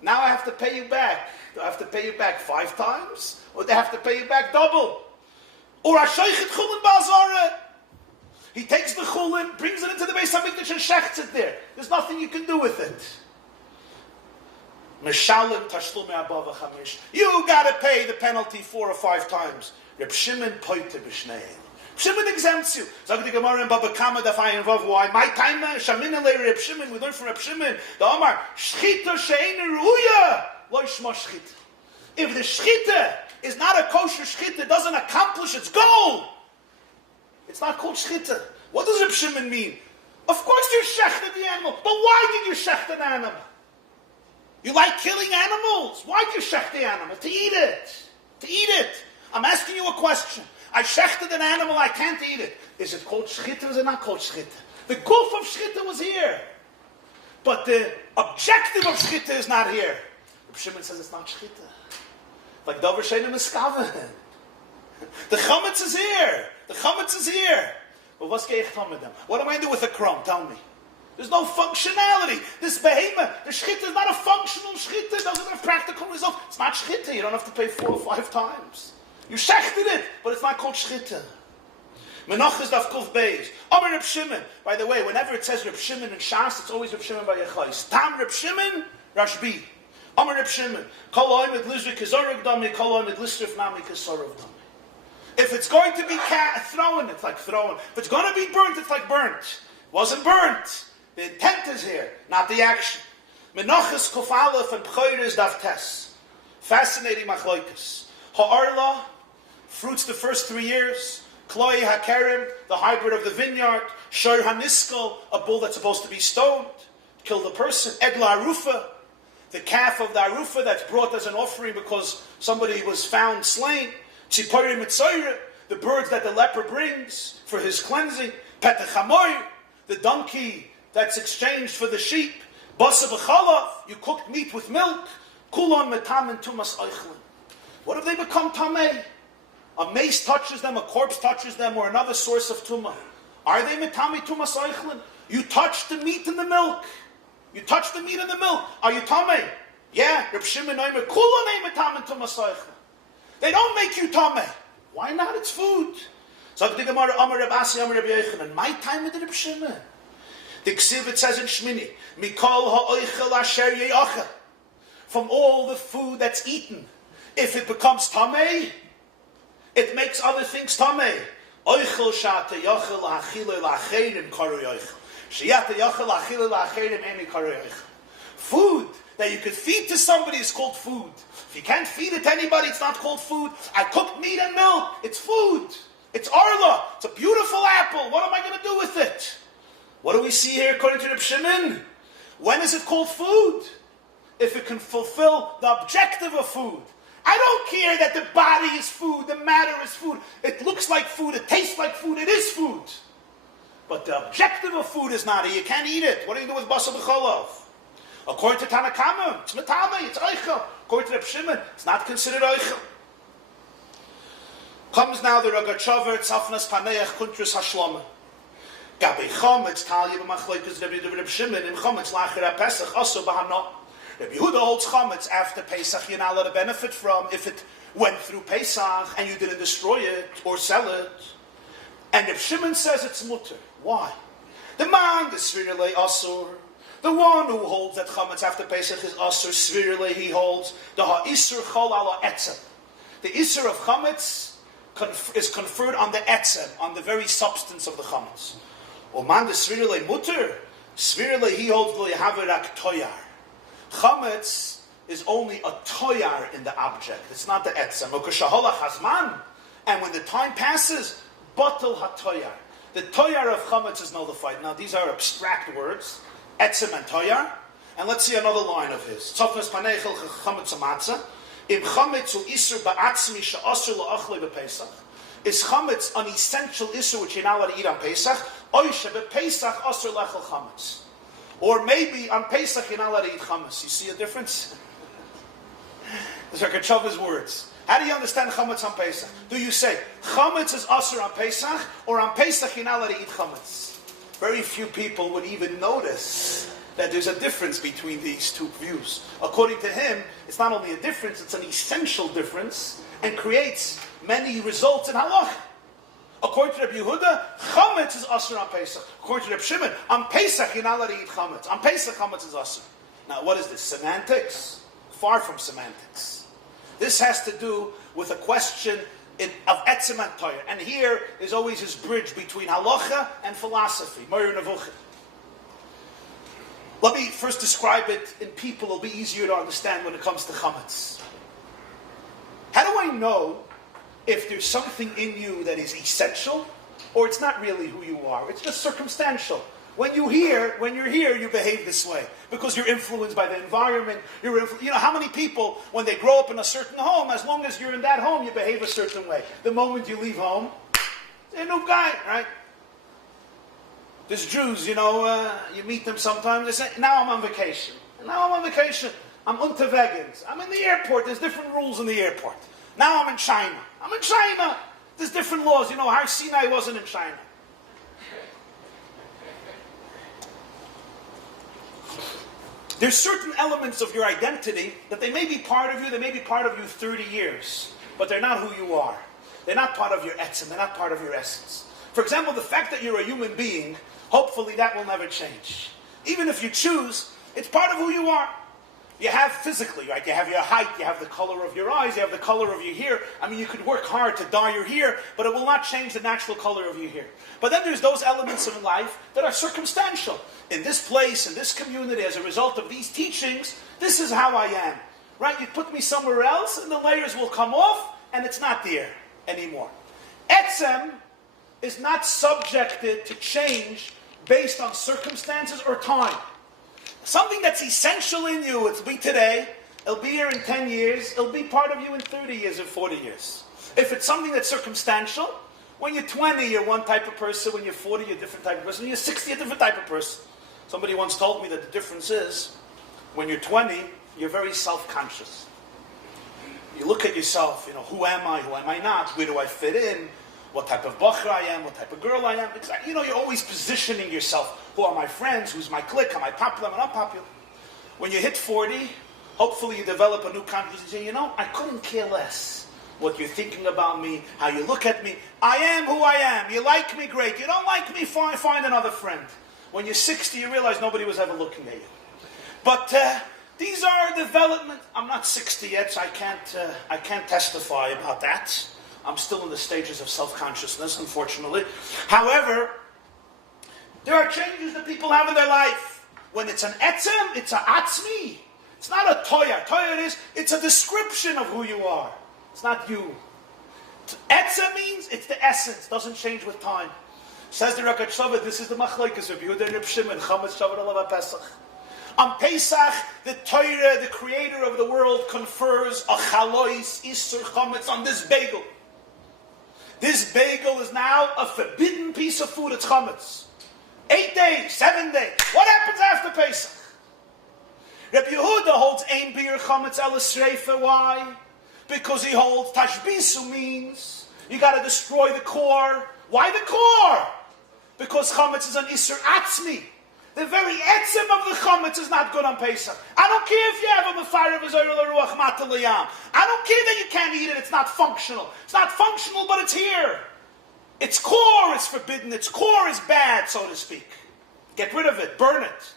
Now I have to pay you back. Do I have to pay you back 5 times? Or do I have to pay you back double? Or Hashoichet chulin ba'azara. He takes the chulin, brings it into the Beis HaMikdash and shechts it there. There's nothing you can do with it. Meshalim tashlumei abba v'chamish. You got to pay the penalty 4 or 5 times. Reb Shimon poite b'shneim. Shimon exempts you. Zog the Gemara in Baba Kama daf ayin vav. Why? My time, Shamin le Reb Shimon. We learn from Reb Shimon. The Omar shchita she'ein ruya lo yishma shchita. If the shchita is not a kosher shchita, it doesn't accomplish its goal. It's not called shchita. What does Reb Shimon mean? Of course you shechted the animal, but why did you shecht an animal? You like killing animals. Why did you shecht the animal? To eat it. To eat it. I'm asking you a question. I shechted an animal, I can't eat it. Is it called shchita or is it not called shchita? The goof of shchita was here. But the objective of shchita is not here. Reb Shimon says it's not shchita. Like Dover Shein Miskaven. The chametz is here. The chametz is here. But what's geich with them? What am I do with a crumb? Tell me. There's no functionality. This behemoth, the shchita is not a functional shchita. It doesn't have practical results. It's not shchita. You don't have to pay 4 or 5 times. You shechted it, but it's not called shchita. Menachas daf kuf beis. Amar Reb Shimon. By the way, whenever it says Reb Shimon in Shas, it's always Reb Shimon by Yechai. Tam Reb Shimon, Rashbi. Amar Reb Shimon. Kol oimid lizri kizorog dami, kol oimid listrif nami kizorog dami. If it's going to be thrown, it's like thrown. If it's going to be burnt, it's like burnt. Wasn't burnt. The intent is here, not the action. Menachas kuf aleph and b'choyres daf tes. Fascinating machloikas. Ha'arla, fruits the first 3 years. Kloi hakerim, the hybrid of the vineyard. Shor haniskal, a bull that's supposed to be stoned, kill the person. Egla arufa, the calf of the arufa that's brought as an offering because somebody was found slain. Tzipori mitzoyre, the birds that the leper brings for his cleansing. Petach hamoy, the donkey that's exchanged for the sheep. Basa b'chalav, you cooked meat with milk. Kulon metam and tumas eichlin. What if they become tamei? A mace touches them, a corpse touches them, or another source of tumah. Are they metami tumas eichlin? You touch the meat in the milk. You touch the meat in the milk. Are you tamei? Yeah. Reb Shimon Omer, kulon metam tumas eichlin. They don't make you tamei. Why not? It's food. So the Gemara, Amar Reb Asi, Amar Reb Yochanan. My time with Reb Shimon. The Ksiv, it says in Shmini, Mikol ha'oichel asher ye'achel. From all the food that's eaten, If it becomes tamei, it makes other things tamei. Oichel shata yochel hachile lacherim karu yochel. Sheyata yochel hachile lacherim emi karu yochel. Food that you could feed to somebody is called food. If you can't feed it to anybody, it's not called food. I cooked meat and milk. It's food. It's arla. It's a beautiful apple. What am I going to do with it? What do we see here according to Rabbi Shimon? When is it called food? If it can fulfill the objective of food. I don't care that the body is food, the matter is food. It looks like food, it tastes like food, it is food. But the objective of food is not. You can't eat it. What do you do with basar b'cholov? According to Tanakama, it's metame, it's oichel. According to Rabbi Shimon, it's not considered oichel. Comes now the Ragachover, Tzafnas Paneach, Kuntris Hashlama. Gabi Chametz, Talia b'machloikas Rabbi Shimon, in Chametz lacher Pesach, also b'hana. Rabbi Yehuda holds Chametz after Pesach, you're not allowed to benefit from if it went through Pesach and you didn't destroy it or sell it. And Rabbi Shimon says it's mutter. Why? The man, the Svirele Asur, the one who holds that Chametz after Pesach is Asur, Svirele, he holds the Ha'isur Chol ala Etzem. The Isur of Chametz is conferred on the Etzem, on the very substance of the Chametz. Oman the Svirele Mutter, Svirele, he holds the Yahavirak Toyar. Chametz is only a toyar in the object. It's not the etzem. And when the time passes, batal hatoyar. The toyar of chametz is nullified. Now these are abstract words, etzem and toyar. And let's see another line of his. Tzofnes paneichel chametz amatzah. Im chametz u isur ba'atzmi she'asur la'achle b'pesach. Is chametz an essential isur which you're not allowed to eat on Pesach? Oishe b'pesach asur lechel chametz. Or maybe on Pesach you're not allowed to eat chametz. You see a difference? These are Kachova's words. How do you understand chametz on Pesach? Do you say chametz is asur on Pesach, or on Pesach you're not allowed to eat chametz? Very few people would even notice that there's a difference between these two views. According to him, it's not only a difference, it's an essential difference, and creates many results in halach. According to Rabbi Judah, chametz is asur on Pesach. According to Rabbi Shimon, on Pesach you're not allowed to eat chametz. On Pesach, chametz is asur. Now, what is this? Semantics? Far from semantics. This has to do with a question of etzem and toyer. And here is always his bridge between halacha and philosophy. Moir Nevuchim. Let me first describe it in people. It'll be easier to understand when it comes to chametz. How do I know if there's something in you that is essential, or it's not really who you are? It's just circumstantial. When you're here, you behave this way because you're influenced by the environment. You know, how many people, when they grow up in a certain home, as long as you're in that home, you behave a certain way. The moment you leave home, they're a new guy, right? There's Jews, you meet them sometimes. They say, "Now I'm on vacation. I'm unterwegs. I'm in the airport. There's different rules in the airport. Now I'm in China. There's different laws. Har Sinai wasn't in China." There's certain elements of your identity that they may be part of you, they may be part of you 30 years, but they're not who you are. They're not part of your etzem, they're not part of your essence. For example, the fact that you're a human being, hopefully that will never change. Even if you choose, it's part of who you are. You have physically, right? You have your height, you have the color of your eyes, you have the color of your hair. You could work hard to dye your hair, but it will not change the natural color of your hair. But then there's those elements of life that are circumstantial. In this place, in this community, as a result of these teachings, this is how I am. Right? You put me somewhere else, and the layers will come off, and it's not there anymore. Etzem is not subjected to change based on circumstances or time. Something that's essential in you, it'll be today, it'll be here in 10 years, it'll be part of you in 30 years or 40 years. If it's something that's circumstantial, when you're 20, you're one type of person, when you're 40, you're a different type of person, when you're 60, you're a different type of person. Somebody once told me that the difference is, when you're 20, you're very self-conscious. You look at yourself, who am I not, where do I fit in, what type of bacher I am, what type of girl I am. You're always positioning yourself. Who are my friends? Who's my clique? Am I popular? Am I not popular? When you hit 40, hopefully you develop a new consciousness and say, I couldn't care less what you're thinking about me, how you look at me. I am who I am. You like me, great. You don't like me, find another friend. When you're 60, you realize nobody was ever looking at you. But These are development. I'm not 60 yet, so I can't testify about that. I'm still in the stages of self-consciousness, unfortunately. However, there are changes that people have in their life. When it's an etzem, it's a atzmi. It's not a toya. Toya it's a description of who you are. It's not you. Etzem means it's the essence. Doesn't change with time. Says the Rabbi Judah, this is the machlokes of Yehuda and Rabbi Shimon, Chametz, Shabbos, Olav, Pesach. On Pesach, the Torah, the creator of the world, confers a chalois, isur, chametz on this bagel. This bagel is now a forbidden piece of food. It's chametz. 8 days, 7 days. What happens after Pesach? Rabbi Yehuda holds ein bir chametz el esreifa. Why? Because he holds tashbisu means you got to destroy the core. Why the core? Because chametz is an isur atzmi. The very etzim of the chametz is not good on Pesach. I don't care if you have a mefire of Zohar L'Ruach Mataliyam. I don't care that you can't eat it. It's not functional. It's not functional, but it's here. Its core is forbidden. Its core is bad, so to speak. Get rid of it. Burn it.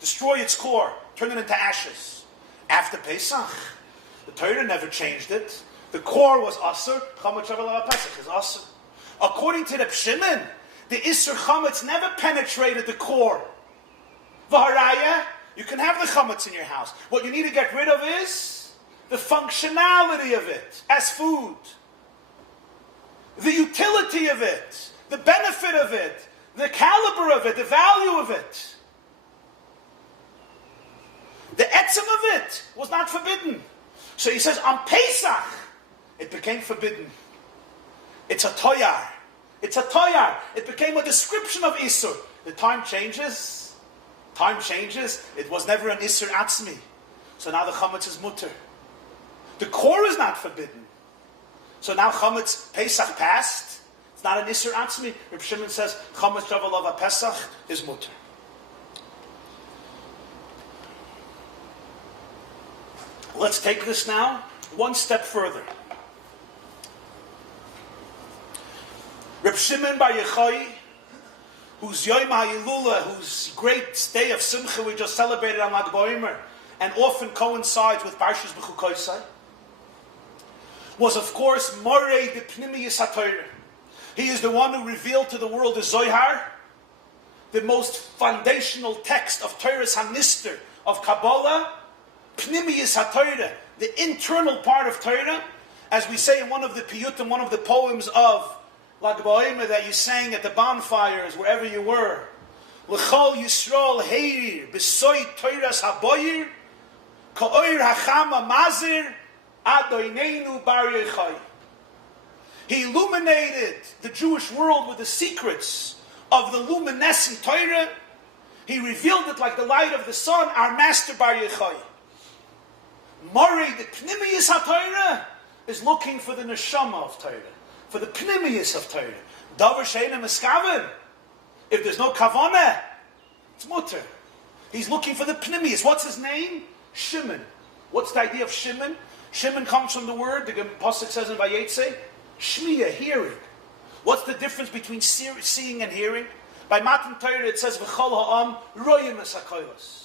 Destroy its core. Turn it into ashes. After Pesach, the Torah never changed it. The core was asur. Chametz Shabbos Pesach is asur. According to Rabbi Shimon, the isur chametz never penetrated the core. V'haraya, you can have the chametz in your house. What you need to get rid of is the functionality of it as food, the utility of it, the benefit of it, the caliber of it, the value of it. The etzem of it was not forbidden. So he says, on Pesach, it became forbidden. It's a toyar. It's a toyar. It became a description of isur. The time changes. Time changes. It was never an isur atzmi. So now the chametz is mutter. The core is not forbidden. So now chametz Pesach passed. It's not an isur atzmi. Rabbi Shimon says chametz Shavuot Pesach is mutter. Let's take this now one step further. Rabbi Shimon Bar Yochai, whose Yom HaYilula, whose great day of Simcha we just celebrated on Lag BaOmer, and often coincides with Parshas Bechokosei, was of course Morei de Pnimiyus HaTorah. He is the one who revealed to the world the Zohar, the most foundational text of Torah's Hanister, of Kabbalah, Pnimiyus HaTorah, the internal part of Torah, as we say in one of the piyutim, one of the poems of Lag BaOmer that you sang at the bonfires, wherever you were. L'chol Yisrael heirir, b'soy Torah's haboyir, ka'oir hachama mazir, adoineinu bar Yochai. He illuminated the Jewish world with the secrets of the luminescent Torah. He revealed it like the light of the sun, our master bar Yochai. Mori, the Pnimiyus HaTorah, is looking for the neshama of Torah, for the Pnimiyus of Torah. Davar she'eina miskaven. If there's no kavanah, it's mutter. He's looking for the Pnimiyus. What's his name? Shimon. What's the idea of Shimon? Shimon comes from the word, the Pasuk says in Vayetze, Shmiya, hearing. What's the difference between seeing and hearing? By Matan Torah it says, V'chol ha'am royim es hakolos.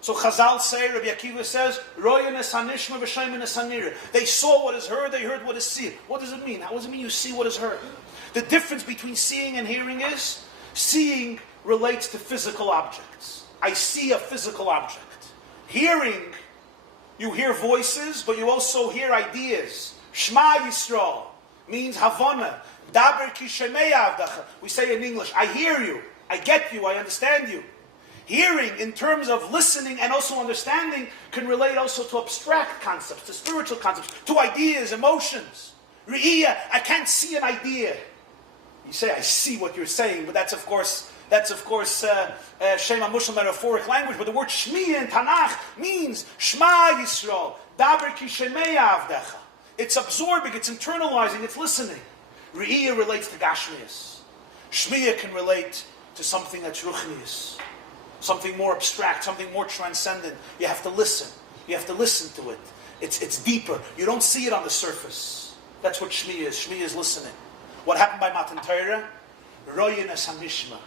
So Chazal say, Rabbi Akiva says, royim es hanishma v'shayim es hanira. They saw what is heard, they heard what is seen. What does it mean? How does it mean you see what is heard? The difference between seeing and hearing is, seeing relates to physical objects. I see a physical object. Hearing, you hear voices, but you also hear ideas. Shema Yisrael means Havana. Daber ki shemei avdacha. We say in English, I hear you, I get you, I understand you. Hearing, in terms of listening and also understanding, can relate also to abstract concepts, to spiritual concepts, to ideas, emotions. Re'iyah, I can't see an idea. You say, I see what you're saying, but that's of course Shema Mushal metaphoric language. But the word Shmiya in Tanakh means Shema Yisrael, Daber ki shemei avdecha. It's absorbing, it's internalizing, it's listening. Re'iyah relates to Gashmias. Shmiya can relate to something that's Ruchnius, something more abstract, something more transcendent. You have to listen. You have to listen to it. It's deeper. You don't see it on the surface. That's what Shmiya is. Shmiya is listening. What happened by Matan Torah? Royin es hanishma.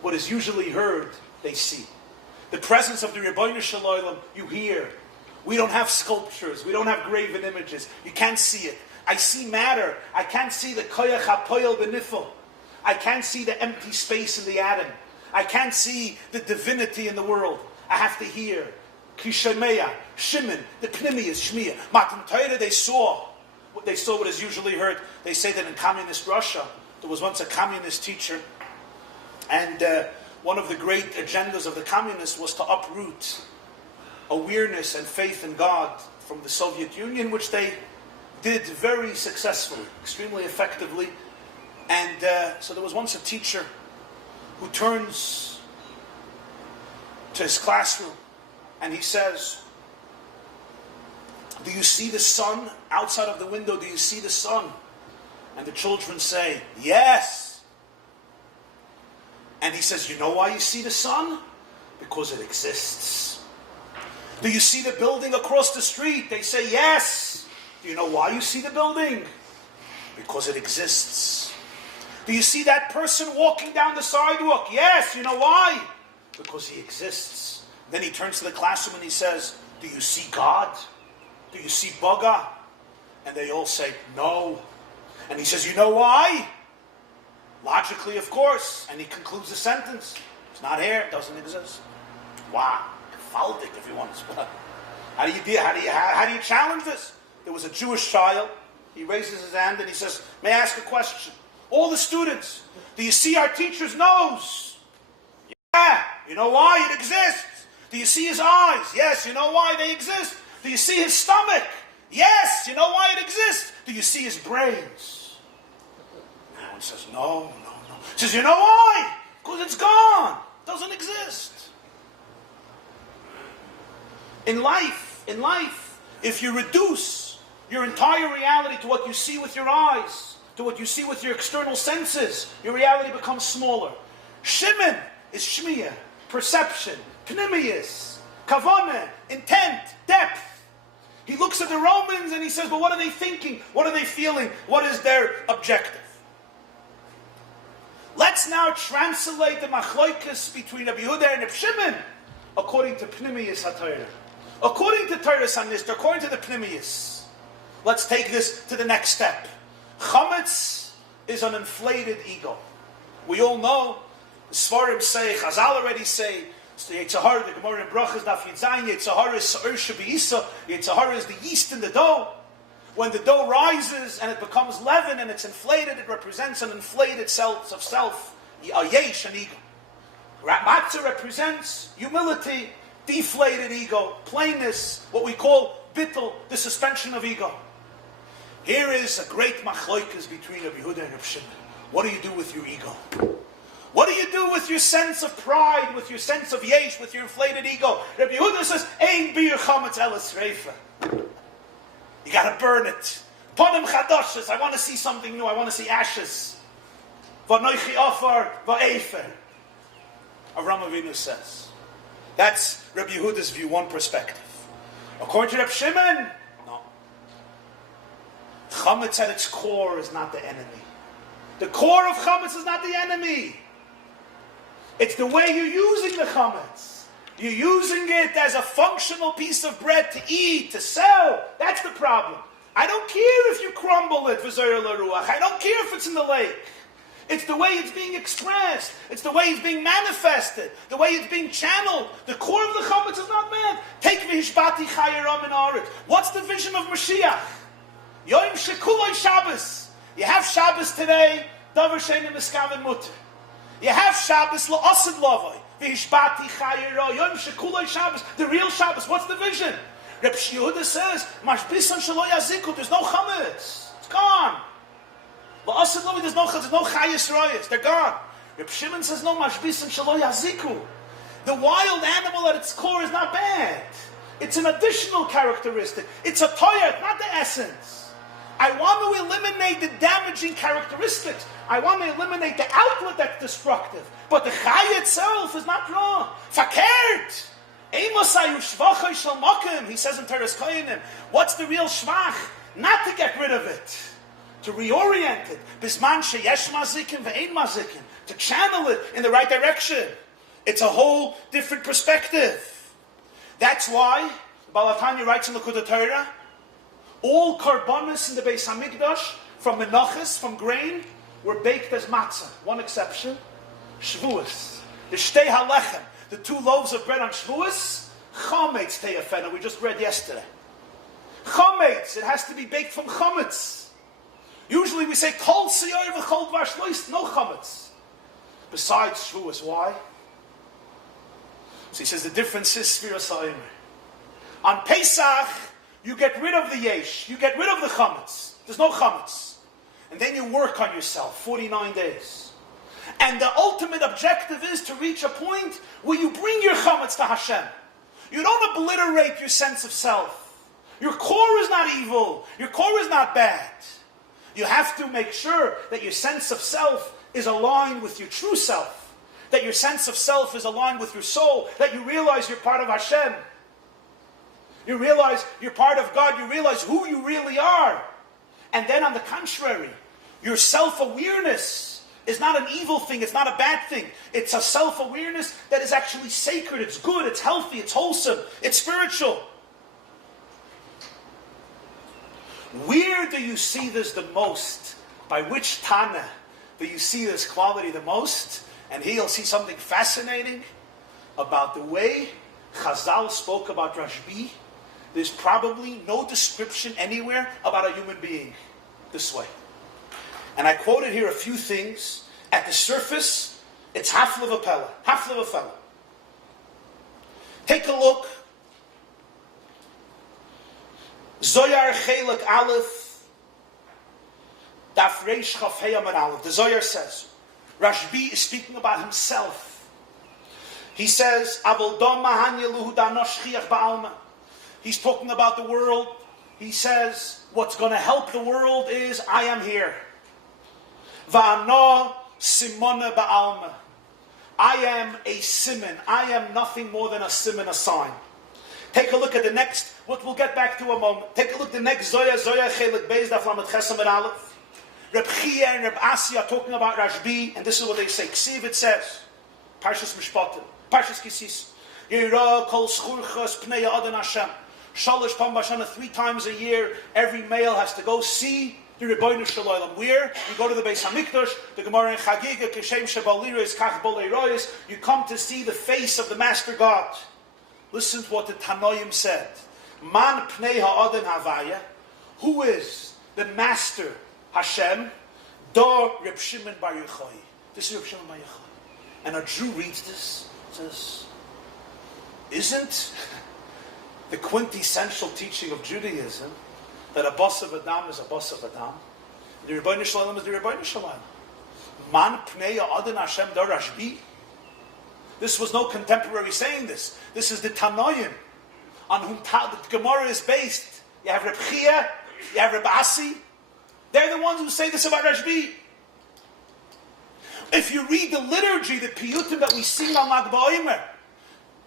What is usually heard, they see. The presence of the Rebbeinu Shalom, you hear. We don't have sculptures. We don't have graven images. You can't see it. I see matter. I can't see the koyach hapoyel benifel. I can't see the empty space in the atom. I can't see the divinity in the world. I have to hear. Kishameya, Shimon, the Pnimius, Shmiya. Matan Torah, they saw what is usually heard. They say that in communist Russia, there was once a communist teacher, and one of the great agendas of the communists was to uproot awareness and faith in God from the Soviet Union, which they did very successfully, extremely effectively. And so there was once a teacher who turns to his classroom and he says, "Do you see the sun outside of the window? Do you see the sun?" And the children say, "Yes." And he says, "You know why you see the sun? Because it exists." "Do you see the building across the street?" They say, "Yes." "Do you know why you see the building? Because it exists." "Do you see that person walking down the sidewalk?" "Yes." "You know why? Because he exists." Then he turns to the classroom and he says, "Do you see God? Do you see Baga?" And they all say, "No." And he says, "You know why?" "Logically, of course." And he concludes the sentence. It's not here, it doesn't exist. Wow. Gefaldig, if you want to spell. How do you challenge this? There was a Jewish child. He raises his hand and he says, "May I ask a question?" All the students, "Do you see our teacher's nose?" "Yeah." "You know why? It exists." "Do you see his eyes?" "Yes." "You know why they exist?" "Do you see his stomach?" "Yes." "You know why it exists?" "Do you see his brains?" No one says, no. He says, "You know why? Because it's gone. It doesn't exist." In life, if you reduce your entire reality to what you see with your eyes, to what you see with your external senses, your reality becomes smaller. Shimon is shmiya, perception, pnimius, kavanah, intent, depth. He looks at the Romans and he says, "But what are they thinking? What are they feeling? What is their objective?" Let's now translate the machloikas between Rabbi Judah and Rabbi Shimon according to pnimius HaTorah. According to Torah Sanist, according to the pnimius. Let's take this to the next step. Chametz is an inflated ego. We all know, the Svarim say, Chazal already say, Yitzhahara, the Gemara in Brachas, Daf Yitzayin, Yitzhahara is Sa'ur Shabi'isa, Yitzhahara is the yeast in the dough. When the dough rises and it becomes leaven and it's inflated, it represents an inflated self of self, a yesh, an ego. Matzah represents humility, deflated ego, plainness, what we call bittul, the suspension of ego. Here is a great machloikas between Rabbi Judah and Rabbi Shimon. What do you do with your ego? What do you do with your sense of pride, with your sense of yesh, with your inflated ego? Rabbi Yehuda says, "Ein bir chametz elas reifa." You got to burn it. Ponim chadoshes. I want to see something new. I want to see ashes. V'noichi ofar v'efer. Avram Avinu says. That's Rabbi Yehuda's view, one perspective. According to Rabbi Shimon, no. Chametz at its core is not the enemy. The core of chametz is not the enemy. It's the way you're using the chametz. You're using it as a functional piece of bread to eat, to sell. That's the problem. I don't care if you crumble it, v'zoyer l'ruach. I don't care if it's in the lake. It's the way it's being expressed. It's the way it's being manifested. The way it's being channeled. The core of the chametz is not man. Take v'hishbati chayeram in aretz. What's the vision of Moshiach? Yom shekuloi Shabbos. You have Shabbos today. Davar she'eino miskaven muter. You have Shabbos la'asid lavoi. V'hishbati chayira yom shekuloi Shabbos. The real Shabbos. What's the vision? Rabbi Yehuda says, "Mashbisan shelo yaziku." There's no chametz. It's gone. La'asid lavoi. There's no chayis royas. They're gone. Rabbi Shimon says, "No, mashbisan shelo yaziku." The wild animal at its core is not bad. It's an additional characteristic. It's a toya, not the essence. I want to eliminate the damaging characteristics. I want to eliminate the outlet that's destructive. But the chai itself is not wrong. Fakert. He says in Teres Koyanim, what's the real shvach? Not to get rid of it. To reorient it. Bisman sheyesh mazikim ve'ein mazikim. To channel it in the right direction. It's a whole different perspective. That's why Baal HaTanya writes in the Torah, all karbanos in the Beis Hamikdash, from menachos, from grain, were baked as matzah. One exception, Shavuos. The shtei halechem, the 2 loaves of bread on Shavuos, Chametz teyafena, we just read yesterday. Chametz, it has to be baked from chametz. Usually we say kol siyor v'chol dvar shlois, no chametz. Besides Shavuos, why? So he says the difference is Sfiras HaOmer. On Pesach, you get rid of the yesh, you get rid of the chametz. There's no chametz. And then you work on yourself 49 days. And the ultimate objective is to reach a point where you bring your chametz to Hashem. You don't obliterate your sense of self. Your core is not evil. Your core is not bad. You have to make sure that your sense of self is aligned with your true self. That your sense of self is aligned with your soul. That you realize you're part of Hashem. You realize you're part of God. You realize who you really are. And then on the contrary, your self-awareness is not an evil thing. It's not a bad thing. It's a self-awareness that is actually sacred. It's good. It's healthy. It's wholesome. It's spiritual. Where do you see this the most? By which Tana do you see this quality the most? And here you'll see something fascinating about the way Chazal spoke about Rashbi. There's probably no description anywhere about a human being this way. And I quoted here a few things. At the surface, it's half of a fella. Take a look. Zoyar Chelek Aleph, Daf Reish Chaf Hei Amud Aleph. The Zoyar says, Rashbi is speaking about himself. He says, Avol Dom Mahanya Luhu Danosh Chiach Ba'alma. He's talking about the world. He says, what's going to help the world is, I am here. Va'ano Simona Ba'alma. I am a simon. I am nothing more than a simon, a sign. Take a look at the next, what we'll get back to a moment. Take a look at the next Zoya Chelik Beis Daf Lamed Ches Amud Aleph. Reb Chia and Reb Asi are talking about Rashbi, and this is what they say. Ksiv, it says, Parshas Mishpatim, Parshas Kisis, Yira Kol Schurchas Pnei Adon Hashem. Shalosh Pam Bashana, 3 times a year, every male has to go see the Rebbeinu Shalom. Where? You go to the Beis Hamikdash, the Gemara in Chagiga, Keshem Shebaliris, Kach Bolei Royes, you come to see the face of the Master God. Listen to what the Tanoim said. Man Pnei Ha'adon Havaya, who is the Master Hashem? Do Reb Shimon Bar Yochai. This is Reb Shimon Bar Yochai. And a Jew reads this, says, isn't the quintessential teaching of Judaism that a boss of Adam is a boss of Adam? The Rebbeinu Shalom is the Rebbeinu Shalom. Man Pnei Ha'adon Hashem Do Rashbi. This was no contemporary saying this. This is the Tanoim on whom the Gemara is based. You have Reb Chia, you have Reb Asi. They're the ones who say this about Rashbi. If you read the liturgy, the piyutim that we sing on Lag BaOmer,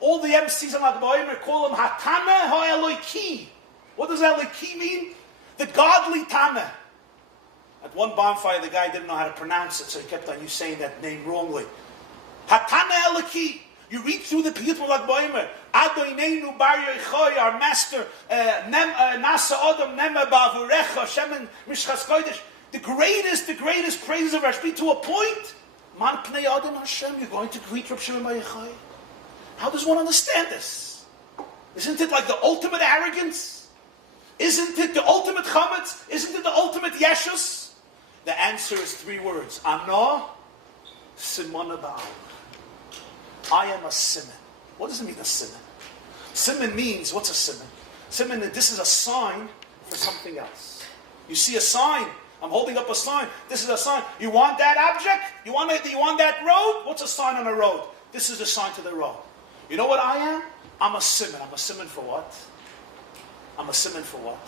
all the MCs on Lag BaOmer call them Hatana HaEloki. What does Eloki mean? The godly Tana. At one bonfire, the guy didn't know how to pronounce it, so he kept on you saying that name wrongly. Hatana Eloki. You read through the Piyut of Lag BaOmer. Adoineinu Bar Yochai, our master. Nasa Odom Nema Ba'avurecha Shemen Mishchas Kodesh. The greatest praises of Rashbi to a point. Man Pnei Adon Hashem. You're going to greet Reb Shimon Bar Yochai. How does one understand this? Isn't it like the ultimate arrogance? Isn't it the ultimate chametz? Isn't it the ultimate yeshus? The answer is 3 words. Ano Simona Ba'al. I am a simon. What does it mean, a simon? Simon means, what's a simon? Simon, this is a sign for something else. You see a sign. I'm holding up a sign. This is a sign. You want that object? You want that road? What's a sign on a road? This is the sign to the road. You know what I am? I'm a simon. I'm a simon for what? I'm a simon for what?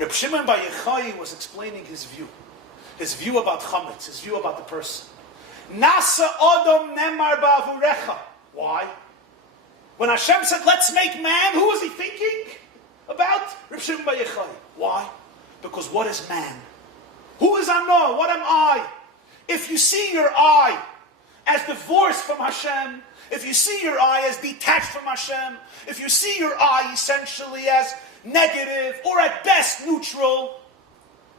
Reb Shimon Bar Yochai was explaining his view. His view about chametz. His view about the person. Nasa Odom Nemar Ba'avurecha. Why? When Hashem said, let's make man, who was he thinking about? Reb Shimon Bar Yochai. Why? Because what is man? Who is Ano? What am I? If you see your eye, as divorced from Hashem, if you see your eye as detached from Hashem, if you see your eye essentially as negative or at best neutral,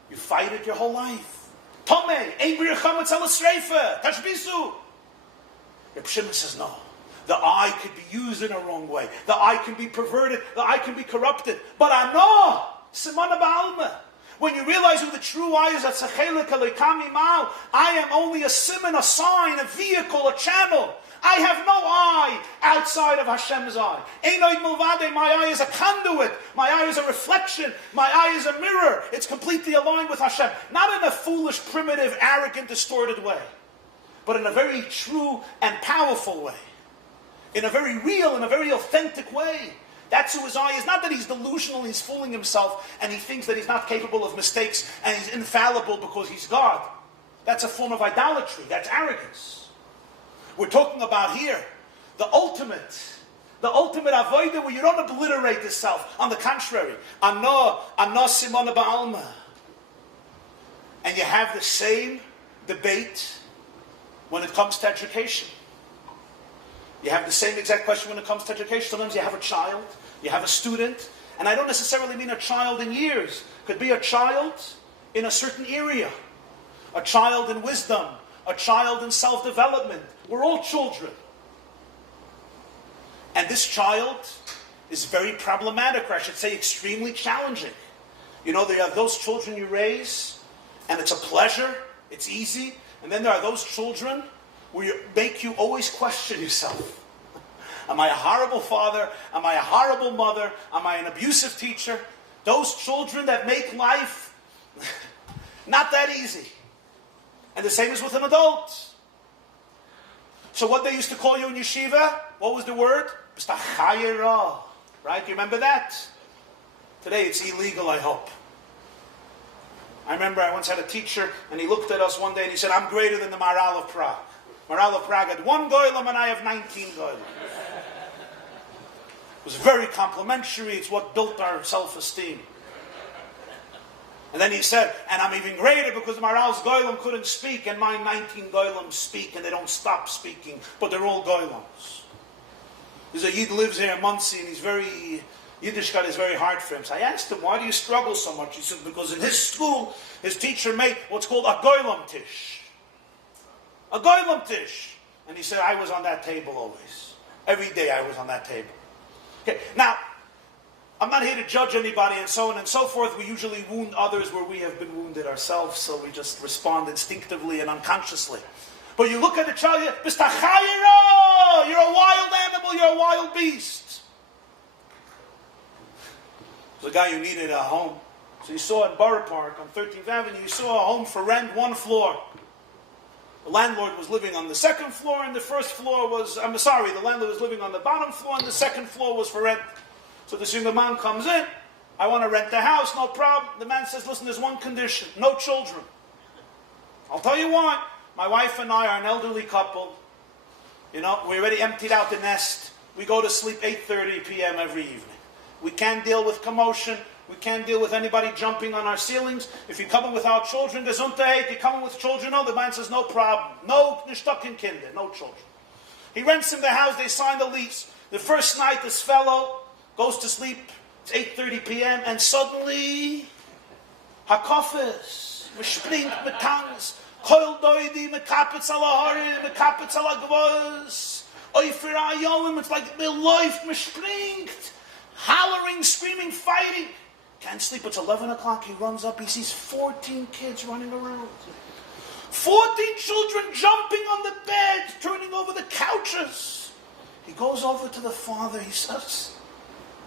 you fight it your whole life. Tomei, ein bir chametz ala sreifa, tashbisu. Rabbi Shimon says no. The eye could be used in a wrong way. The eye can be perverted. The eye can be corrupted. But ano, simana ba'alma. When you realize who the true eye is, I am only a simon, a sign, a vehicle, a channel. I have no eye outside of Hashem's eye. My eye is a conduit. My eye is a reflection. My eye is a mirror. It's completely aligned with Hashem. Not in a foolish, primitive, arrogant, distorted way, but in a very true and powerful way. In a very real and a very authentic way. That's who his eye is. Not that he's delusional, he's fooling himself, and he thinks that he's not capable of mistakes, and he's infallible because he's God. That's a form of idolatry. That's arrogance. We're talking about here the ultimate avodah, where you don't obliterate the self. On the contrary, ano simona ba'alma. And you have the same debate when it comes to education. You have the same exact question when it comes to education. Sometimes you have a child, you have a student, and I don't necessarily mean a child in years. Could be a child in a certain area, a child in wisdom, a child in self-development. We're all children. And this child is very problematic, or I should say extremely challenging. You know, there are those children you raise, and it's a pleasure, it's easy, and then there are those children will make you always question yourself. Am I a horrible father? Am I a horrible mother? Am I an abusive teacher? Those children that make life not that easy. And the same is with an adult. So what they used to call you in yeshiva, what was the word? Right? You remember that? Today it's illegal, I hope. I remember I once had a teacher, and he looked at us one day and he said, I'm greater than the Maharal of Prague. Maharal of Prague had 1 goylem and I have 19 goylem. It was very complimentary. It's what built our self-esteem. And then he said, and I'm even greater because Maharal's goylem couldn't speak and my 19 goylems speak and they don't stop speaking, but they're all goylems. There's a Yid lives here in Muncie and Yiddishkeit is very hard for him. So I asked him, why do you struggle so much? He said, because in his school, his teacher made what's called a goylem tish. A goylem tish. And he said, I was on that table always. Every day I was on that table. Okay, now, I'm not here to judge anybody and so on and so forth. We usually wound others where we have been wounded ourselves, so we just respond instinctively and unconsciously. But you look at the child, you're a wild animal, you're a wild beast. There's a guy who needed a home. So you saw in Borough Park on 13th Avenue, you saw a home for rent, 1 floor. The landlord was living on the 2nd floor and the first floor was, the landlord was living on the bottom floor and the 2nd floor was for rent. So this young man comes in, I want to rent the house, no problem. The man says, listen, there's one condition, no children. I'll tell you why. My wife and I are an elderly couple. You know, we already emptied out the nest. We go to sleep 8:30 p.m. every evening. We can't deal with commotion. We can't deal with anybody jumping on our ceilings. If you come in without children, gesundheit. You come in with children, no. The man says, no problem. No, nishtakin kinder, no children. He rents him the house. They sign the lease. The first night, this fellow goes to sleep. It's 8:30 p.m. and suddenly, hakofes, mespringt mit tangs, koil doidi, mekapitz ala hori, mekapitz ala gvos, oifer ayolim. It's like the life mespringt, hollering, screaming, fighting. Can't sleep. It's 11 o'clock. He runs up. He sees 14 kids running around. 14 children jumping on the bed, turning over the couches. He goes over to the father. He says,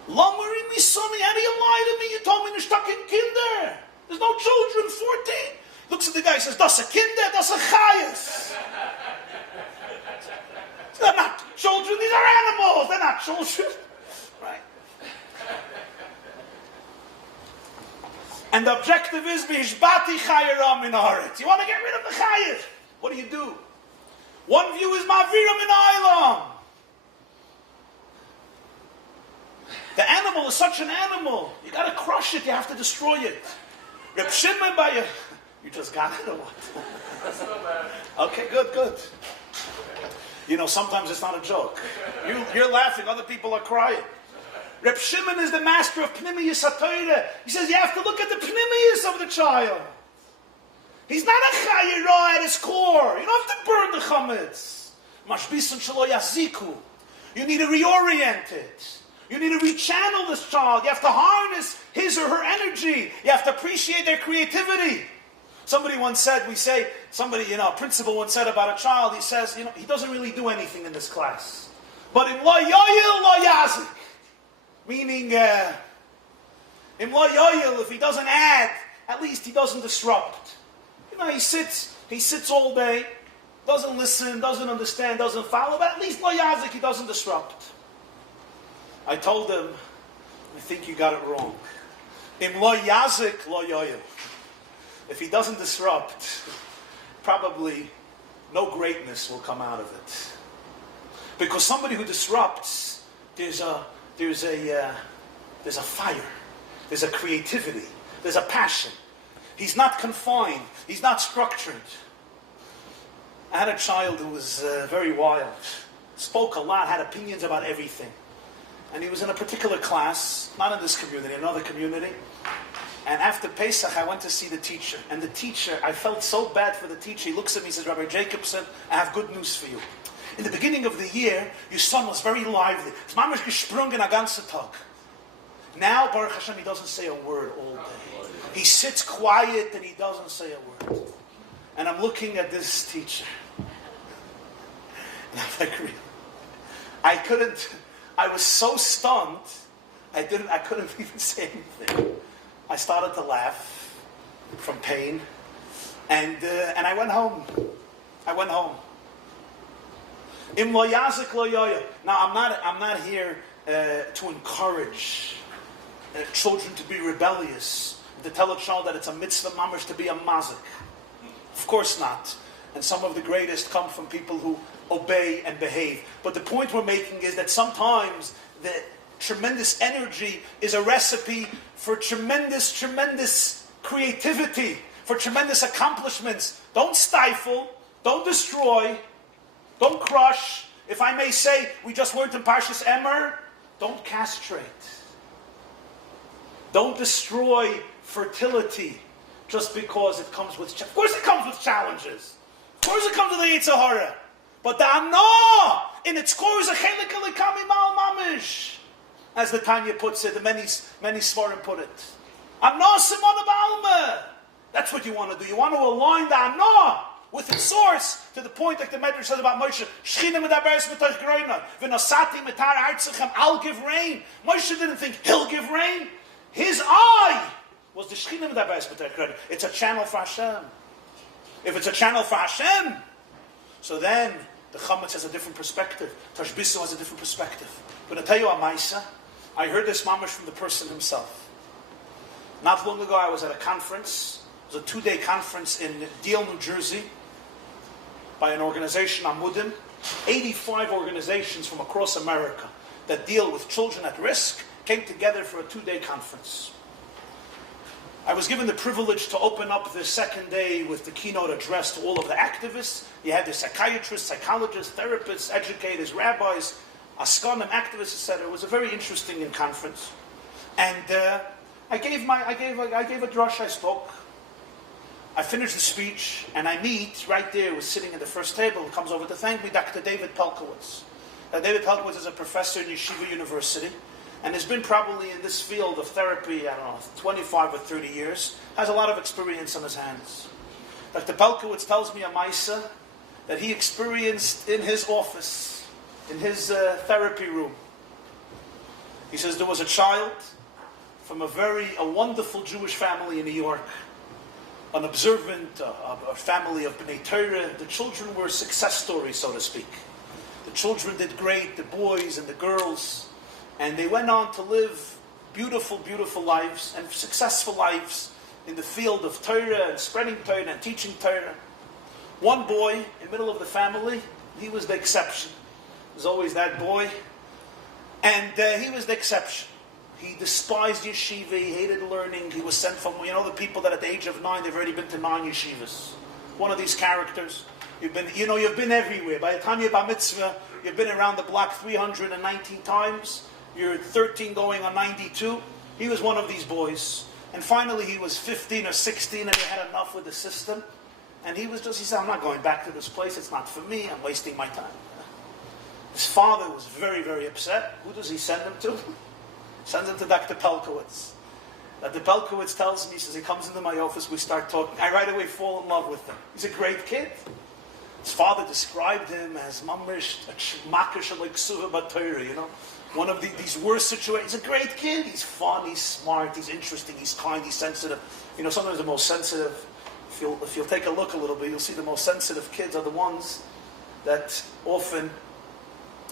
Lomari mi sonny, how do you lie to me? You told me you're stuck in kinder. There's no children, 14. Looks at the guy and says, das a kinder, das a chayas. They're not children, these are animals. They're not children. Right? And the objective is, bihishbati chayeram in haaretz. You want to get rid of the chayas. What do? One view is maviram in ailam. The animal is such an animal. You got to crush it. You have to destroy it. Rabbi Shimon, you just got it or what? Okay, good. You know, sometimes it's not a joke. You're laughing, other people are crying. Reb Shimon is the master of Pnimius HaTorah. He says you have to look at the Pnimius of the child. He's not a chayira at his core. You don't have to burn the chametz. Mashbisan shelo yaziku. You need to reorient it. You need to rechannel this child. You have to harness his or her energy. You have to appreciate their creativity. Somebody once said, a principal once said about a child, he says, he doesn't really do anything in this class. But in lo yoyil, lo yazik. Meaning, in lo yoyil, if he doesn't add, at least he doesn't disrupt. He sits all day, doesn't listen, doesn't understand, doesn't follow, but at least lo yazik, he doesn't disrupt. I told him, I think you got it wrong. Im lo yazik, lo yoyil. If he doesn't disrupt, probably no greatness will come out of it. Because somebody who disrupts, there's a fire, there's a creativity, there's a passion. He's not confined, he's not structured. I had a child who was very wild, spoke a lot, had opinions about everything. And he was in a particular class, not in this community, another community. And after Pesach, I went to see the teacher. And the teacher, I felt so bad for the teacher. He looks at me and says, Rabbi Jacobson, I have good news for you. In the beginning of the year, your son was very lively. His mama's gesprungen a ganze Tag. Now, Baruch Hashem, he doesn't say a word all day. He sits quiet and he doesn't say a word. And I'm looking at this teacher. And I'm like, really? I was so stunned, I couldn't even say anything. I started to laugh from pain, and I went home. Im lo yazik lo yoya. Now I'm not here to encourage children to be rebellious, to tell a child that it's a mitzvah mamash to be a mazik. Of course not. And some of the greatest come from people who obey and behave. But the point we're making is that sometimes the tremendous energy is a recipe for tremendous creativity, for tremendous accomplishments. Don't stifle, don't destroy, don't crush. If I may say, we just learned in Parshas Emer, don't castrate. Don't destroy fertility just because it comes with... Of course it comes with challenges. Of course it comes with the Yetzer Hara. But the Anah, in its core, is a chelik elikami mal mamish. As the Tanya puts it, the many Svarim put it. Anah simona ba'alma. That's what you want to do. You want to align the Anah with its source to the point like the Medrash says about Moshe. Shechina medaberes mitoch groina. V'nosati mitar artzichem. I'll give rain. Moshe didn't think he'll give rain. His eye was the Shechina medaberes mitoch groina. It's a channel for Hashem. If it's a channel for Hashem, so then the Chametz has a different perspective. Tashbisu has a different perspective. I'm going to tell you a Maisa. I heard this mamash from the person himself. Not long ago I was at a conference. It was a 2-day conference in Deal, New Jersey by an organization, Amudim. 85 organizations from across America that deal with children at risk came together for a 2-day conference. I was given the privilege to open up the second day with the keynote address to all of the activists. You had the psychiatrists, psychologists, therapists, educators, rabbis, askanim, activists, etc. It was a very interesting conference. And I gave a drush, I spoke. I finished the speech, and I meet right there, was sitting at the first table, comes over to thank me, Dr. David Pelkowitz. David Pelkowitz is a professor in Yeshiva University, and has been probably in this field of therapy, 25 or 30 years, has a lot of experience on his hands. Dr. Pelkowitz tells me a Maisa that he experienced in his office, in his therapy room. He says there was a child from a wonderful Jewish family in New York, an observant, a family of Bnei Torah. The children were success stories, so to speak. The children did great, the boys and the girls, and they went on to live beautiful, beautiful lives and successful lives in the field of Torah and spreading Torah and teaching Torah. One boy in the middle of the family, he was the exception. There's always that boy, and he was the exception. He despised yeshiva, he hated learning, he was sent from, the people that at the age of 9, they've already been to 9 yeshivas. One of these characters. You've been everywhere. By the time you're bar mitzvah, you've been around the block 319 times. You're 13 going on 92. He was one of these boys. And finally he was 15 or 16 and he had enough with the system. And he said, I'm not going back to this place. It's not for me. I'm wasting my time. His father was very, very upset. Who does he send him to? Sends him to Dr. Pelkowitz. Dr. Pelkowitz tells me, he says, he comes into my office, we start talking. I right away fall in love with him. He's a great kid. His father described him as mamish, makish like suva batayra, one of these worst situations. He's a great kid. He's fun, he's smart, he's interesting, he's kind, he's sensitive. Sometimes the most sensitive, if you'll take a look a little bit, you'll see the most sensitive kids are the ones that often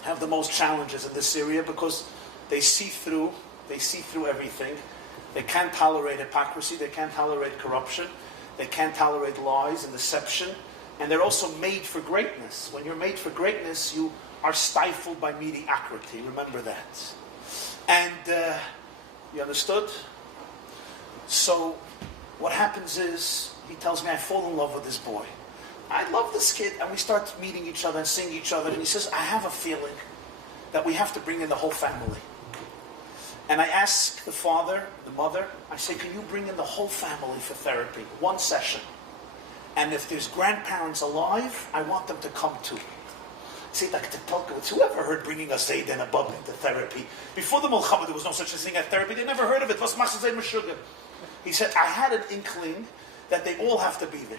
have the most challenges in this area because they see through everything. They can't tolerate hypocrisy, they can't tolerate corruption, they can't tolerate lies and deception, and they're also made for greatness. When you're made for greatness, you are stifled by mediocrity. Remember that. And you understood? So what happens is, he tells me, I fall in love with this boy. I love this kid, and we start meeting each other and seeing each other, and he says, I have a feeling that we have to bring in the whole family. And I ask the father, the mother, I say, can you bring in the whole family for therapy? One session. And if there's grandparents alive, I want them to come too. See, Dr. Pelkowitz, whoever heard bringing a Zayd and a Bub into therapy? Before the Mulchama, there was no such a thing as therapy. They never heard of it. Was Machzei Meshuggah? He said, I had an inkling that they all have to be there.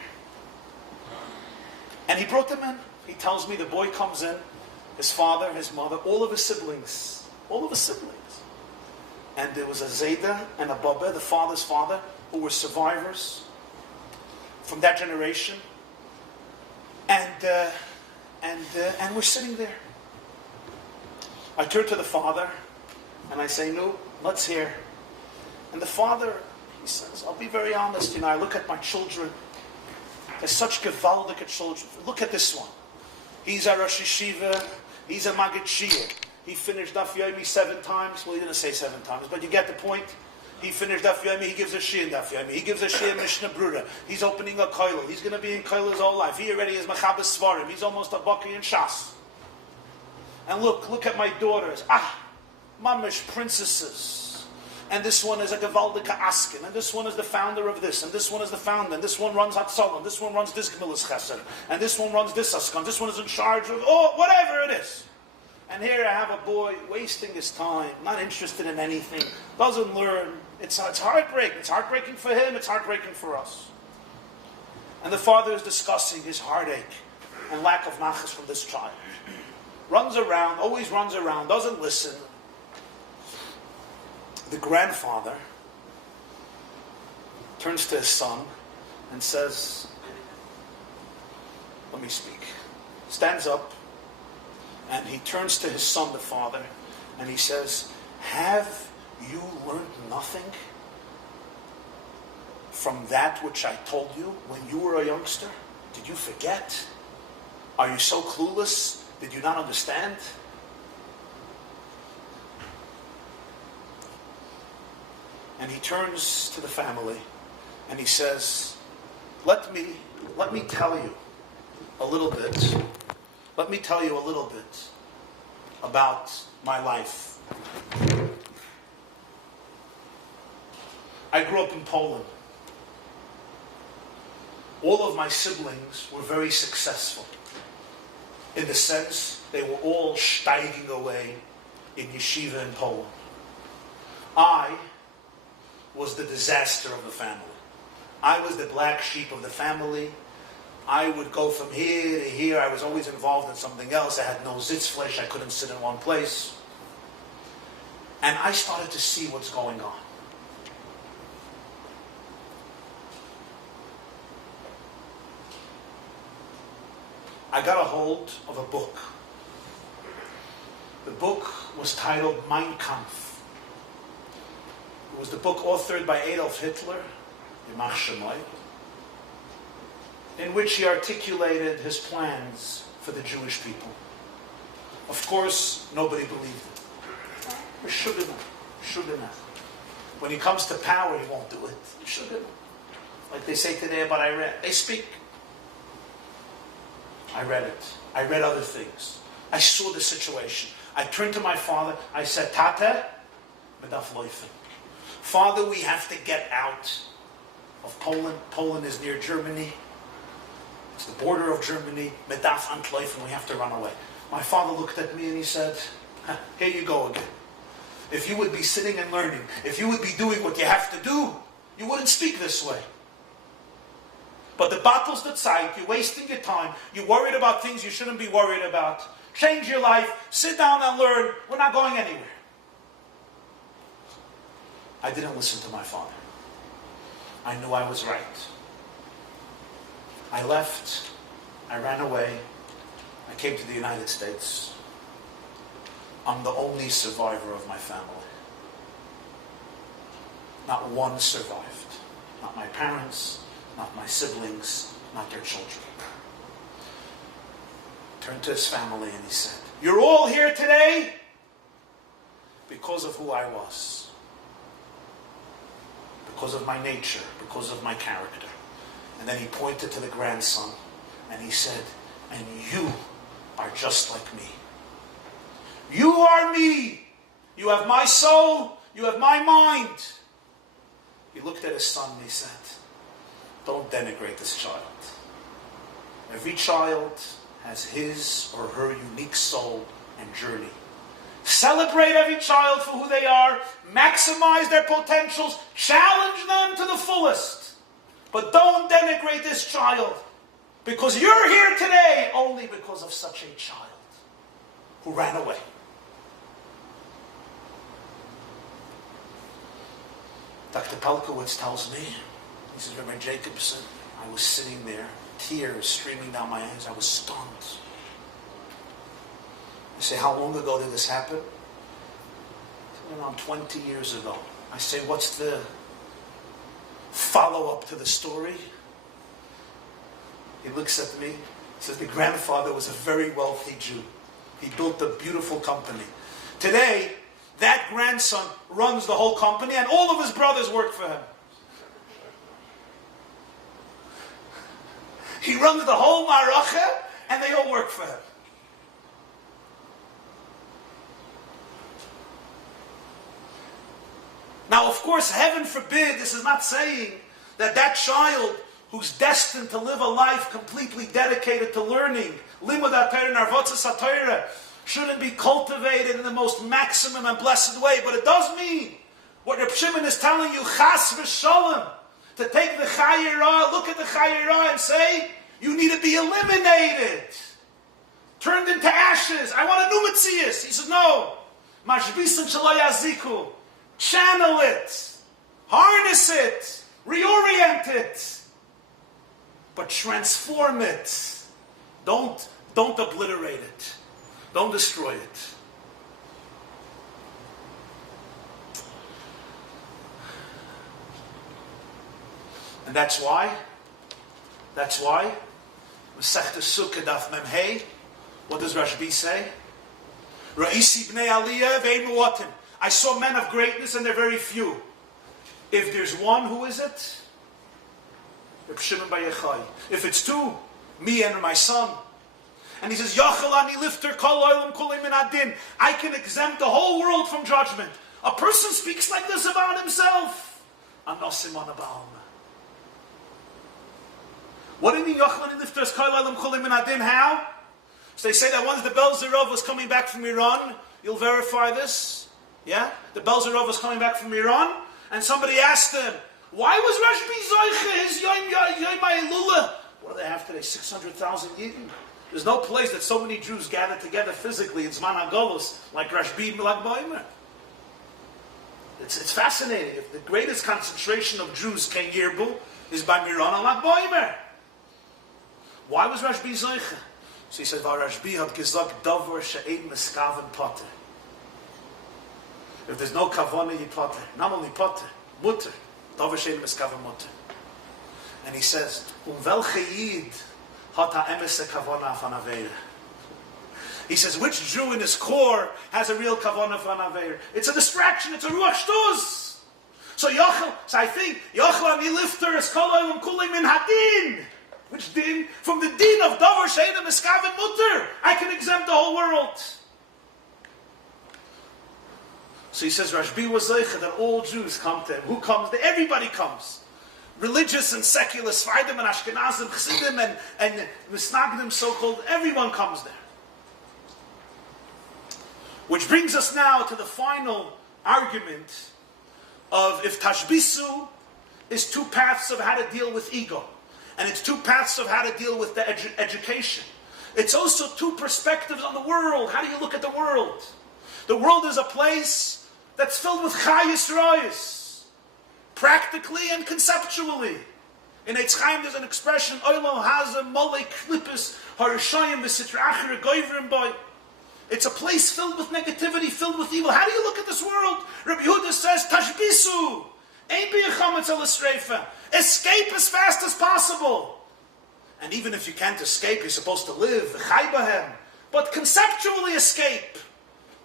And he brought them in. He tells me the boy comes in, his father, his mother, all of his siblings. And there was a Zayda and a Baba, the father's father, who were survivors from that generation. And we're sitting there. I turn to the father and I say, no, let's hear. And the father, he says, I'll be very honest, I look at my children. They're such gewaldige children. Look at this one. He's a Rosh Yeshiva, he's a Maggid Shia. He finished Daf Yomi 7 times. Well, he didn't say 7 times, but you get the point. He finished Daf Yomi, he gives a Shia in Daf Yomi. He gives a Shia in Mishnah Brura. He's opening a koilel. He's going to be in koilel his whole life. He already is Machabes Svarim. He's almost a Baki in Shas. And look at my daughters. Mamish princesses. And this one is a Gevaldika Askin. And this one is the founder of this. And this one is the founder. And this one runs Hatzalah. And this one runs this Gemilas Chesed. And this one runs this Askan. This one is in charge of, whatever it is. And here I have a boy wasting his time, not interested in anything, doesn't learn. It's heartbreaking. It's heartbreaking for him, it's heartbreaking for us. And the father is discussing his heartache and lack of nachas from this child. Always runs around, doesn't listen. The grandfather turns to his son and says, let me speak. Stands up. And he turns to his son, the father, and he says, have you learned nothing from that which I told you when you were a youngster? Did you forget? Are you so clueless? Did you not understand? And he turns to the family and he says, let me tell you a little bit. Let me tell you a little bit about my life. I grew up in Poland. All of my siblings were very successful. In the sense, they were all steiging away in yeshiva in Poland. I was the disaster of the family. I was the black sheep of the family. I would go from here to here. I was always involved in something else. I had no sitzfleisch. I couldn't sit in one place. And I started to see what's going on. I got a hold of a book. The book was titled Mein Kampf. It was the book authored by Adolf Hitler, Yimach Shemai, in which he articulated his plans for the Jewish people. Of course, nobody believed it. Shugana. When he comes to power, he won't do it. Shugana. Like they say today about Iran. They speak. I read it. I read other things. I saw the situation. I turned to my father. I said, Tate, medaf loifen. Father, we have to get out of Poland. Poland is near Germany. It's the border of Germany. Medaf antloifen. We have to run away. My father looked at me and he said, here you go again. If you would be sitting and learning, if you would be doing what you have to do, you wouldn't speak this way. But the battle's the zeit, you're wasting your time, you're worried about things you shouldn't be worried about. Change your life, sit down and learn, we're not going anywhere. I didn't listen to my father. I knew I was right. I left, I ran away, I came to the United States. I'm the only survivor of my family. Not one survived. Not my parents, not my siblings, not their children. Turned to his family and he said, you're all here today because of who I was. Because of my nature, because of my character. And then he pointed to the grandson and he said, and you are just like me. You are me. You have my soul. You have my mind. He looked at his son and he said, don't denigrate this child. Every child has his or her unique soul and journey. Celebrate every child for who they are. Maximize their potentials. Challenge them to the fullest. But don't denigrate this child. Because you're here today only because of such a child who ran away. Dr. Pelkowitz tells me, he says, Rabbi Jacobson, I was sitting there, tears streaming down my eyes. I was stunned. I say, how long ago did this happen? Around 20 years ago. I say, what's the follow-up to the story? He looks at me, says the grandfather was a very wealthy Jew. He built a beautiful company. Today, that grandson runs the whole company and all of his brothers work for him. He runs the whole maracha and they all work for him. Now, of course, heaven forbid, this is not saying that that child who's destined to live a life completely dedicated to learning, limud HaTorah, narvotzas HaTorah, shouldn't be cultivated in the most maximum and blessed way. But it does mean what Rabbi Shimon is telling you, chas v'sholem, to take the chayirah, look at the chayirah and say, you need to be eliminated, turned into ashes. I want a new Metzias. He says, no. Mashbisan shelo yaziku. Channel it. Harness it. Reorient it. But transform it. Don't obliterate it. Don't destroy it. And that's why, Masechta Sukkah Daf Mem Hey, what does Rashbi say? Ra'isi bnei aliyah ve'ein mu'atim. I saw men of greatness and they're very few. If there's one, who is it? Rabbi Shimon bar Yochai. If it's two, me and my son. And he says, Yachalani lifter kol olam kulei min adin. I can exempt the whole world from judgment. A person speaks like this about himself. Anosim on a baum. What do you mean, Yachalani lifter kol olam kulei min adin? How? So they say that once the Belzerov was coming back from Iran, you'll verify this? Yeah? The Belzerov was coming back from Iran, and somebody asked him, why was Rashbi Zoiche, his Yom Ha'ilula? What do they have today? 600,000 Yidden? There's no place that so many Jews gather together physically in Zman HaGolus like Rashbi Lag Ba'omer. It's fascinating. If the greatest concentration of Jews came Yirbu is by Miran and Lag Ba'omer. Why was Rashbi Zoiche? So he said, Rashbi had gesagt, Davar she'ein meskaven potter. If there's no kavana, you potter. Not only potter, mutter. Davar she'ein meskaven mutter. And he says, welche Yid hat ha'emes kavana af an aveira. He says, which Jew in his core has a real kavana for an aveira? It's a distraction, it's a ruach shtuz. So I think, Yochel ani lifter es kol olam kulei min hadin. Which din? From the din of davar she'ena miskaven mutter. I can exempt the whole world. So he says, Rashbi was zeicha that all Jews come to him. Who comes there? Everybody comes. Religious and secular, Sfardim and Ashkenazim, Chassidim and Misnagdim, so-called, everyone comes there. Which brings us now to the final argument of if Tashbisu is two paths of how to deal with ego, and it's two paths of how to deal with the education. It's also two perspectives on the world. How do you look at the world? The world is a place that's filled with chayis royis, practically and conceptually. In Eitz Chaim there's an expression, Oilo hazem molei klippus harishayim v'sitra achir goyvrim boy. It's a place filled with negativity, filled with evil. How do you look at this world? Rabbi Judah says, Tashbisu, ein bi Chametz al esreifa. Escape as fast as possible. And even if you can't escape, you're supposed to live, v'chai bahem. But conceptually escape.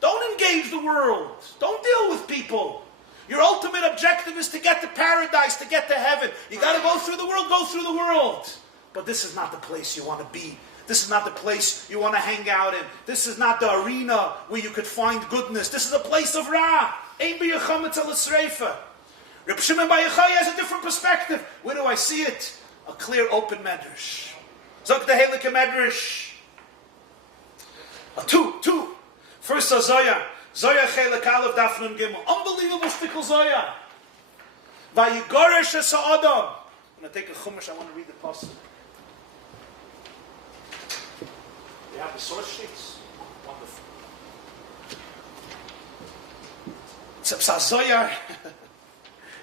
Don't engage the world. Don't deal with people. Your ultimate objective is to get to paradise, to get to heaven. You got to go through the world, go through the world. But this is not the place you want to be. This is not the place you want to hang out in. This is not the arena where you could find goodness. This is a place of Ra. Ein bi Chametz al esreifa. Rabbi Shimon bar Yochai has a different perspective. Where do I see it? A clear, open medrash. Zok the Heilige Medrash. Two. First a Zoya. Zoya Chelek Aleph Daf Nun Gimel. Unbelievable stickle Zoya. Vayigoresh es ha'adam. I'm going to take a chumash. I want to read the pasuk. You have the source sheets? Wonderful. It's a Zoya.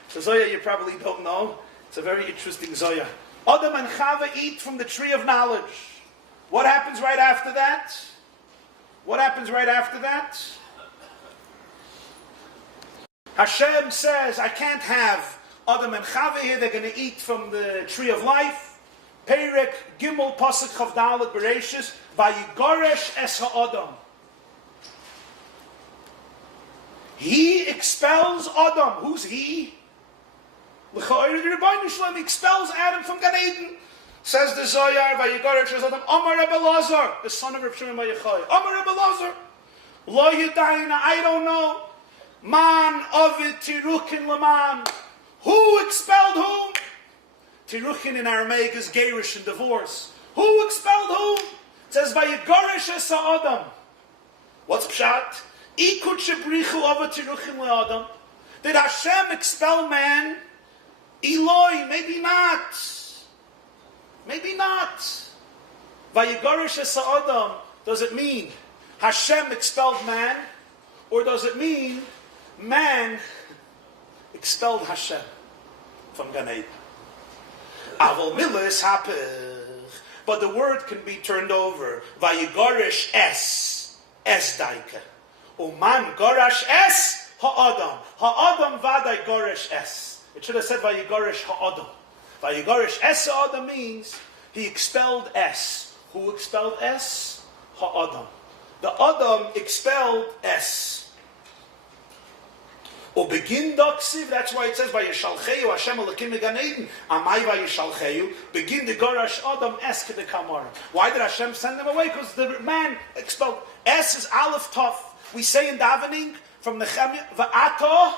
It's a Zoya you probably don't know. It's a very interesting Zoya. Adam and Chava eat from the tree of knowledge. What happens right after that? What happens right after that? Hashem says, I can't have Adam and Chava here. They're going to eat from the tree of life. Perek Gimel Pasuk Chavdalet Bereshis Vayigoresh Es Ha'adam. He expels Adam. Who's he? L'cha'ir the Rebbeinu Shalom expels Adam from Gan Eden. Says the Zoyar, Vayigoresh Es Ha'adam. Amar Rebbe Lazar, the son of Rabbi Shimon bar Yochai. Amar Rebbe Lazar. Lo Yedayina, I don't know. Man Ovid Tirukin Laman. Who expelled whom? Tiruchin in Aramaic is Gerish and divorce. Who expelled whom? It says Vayigoresh Es Ha'adam. What's pshat? Ikut shebrichu ava tiruchin le'adam. Did Hashem expel man? Eloi, maybe not. Maybe not. Vayigoresh Es Ha'adam. Does it mean Hashem expelled man? Or does it mean man expelled Hashem from Gan Eden? Avol milas hapech. But the word can be turned over. Vayigoresh es daika. Uman gorash es ha'adam. Ha'adam vaday goresh es. It should have said vayigoresh ha'adam. Vayigoresh es ha'adam means he expelled es. Who expelled es? Ha'adam. The Adam expelled es. Or begin doksiv, that's why it says Vayishalcheyu Hashem Elokim Gan Eden. Amai Vayishalcheyu. Begin the Gorash Adam es Kedekamarim. Why did Hashem send them away? Because the man expelled. Es is Aleph Tov. We say in davening from Nehemiah, Va'ato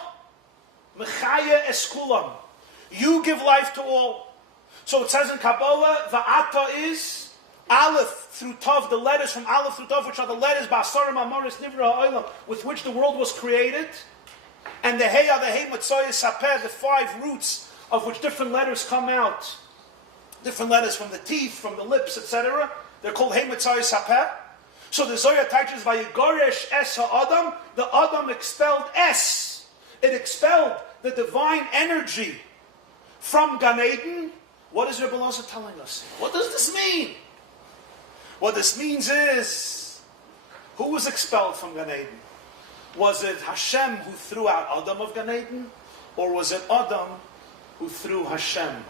Mechaya Eskulam. You give life to all. So it says in Kabbalah, Va'ato is Aleph through Tov, the letters from Aleph through Tov, which are the letters Ba'asarim Amoris Nivra Ha'olam, with which the world was created. And the Hey Matzoyah Sapeh, the 5 roots of which different letters come out. Different letters from the teeth, from the lips, etc. They're called Hey Matzoyah Sapeh. So the Zohar teaches Vayigoresh Es Ha'adam. The Adam expelled Es. It expelled the divine energy from Gan Eden. What is Rebbe Lazar telling us? What does this mean? What this means is, who was expelled from Gan Eden? Was it Hashem who threw out Adam of Gan Eden? Or was it Adam who threw Hashem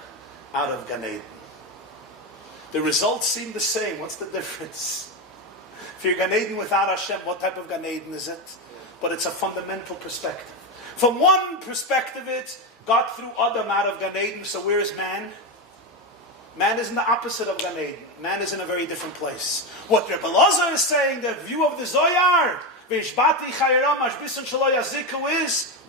out of Gan Eden? The results seem the same. What's the difference? If you're Gan Eden without Hashem, what type of Gan Eden is it? But it's a fundamental perspective. From one perspective, it's God threw Adam out of Gan Eden, so where is man? Man is in the opposite of Gan Eden. Man is in a very different place. What Rebbe Lazar is saying, the view of the Zoyar, is,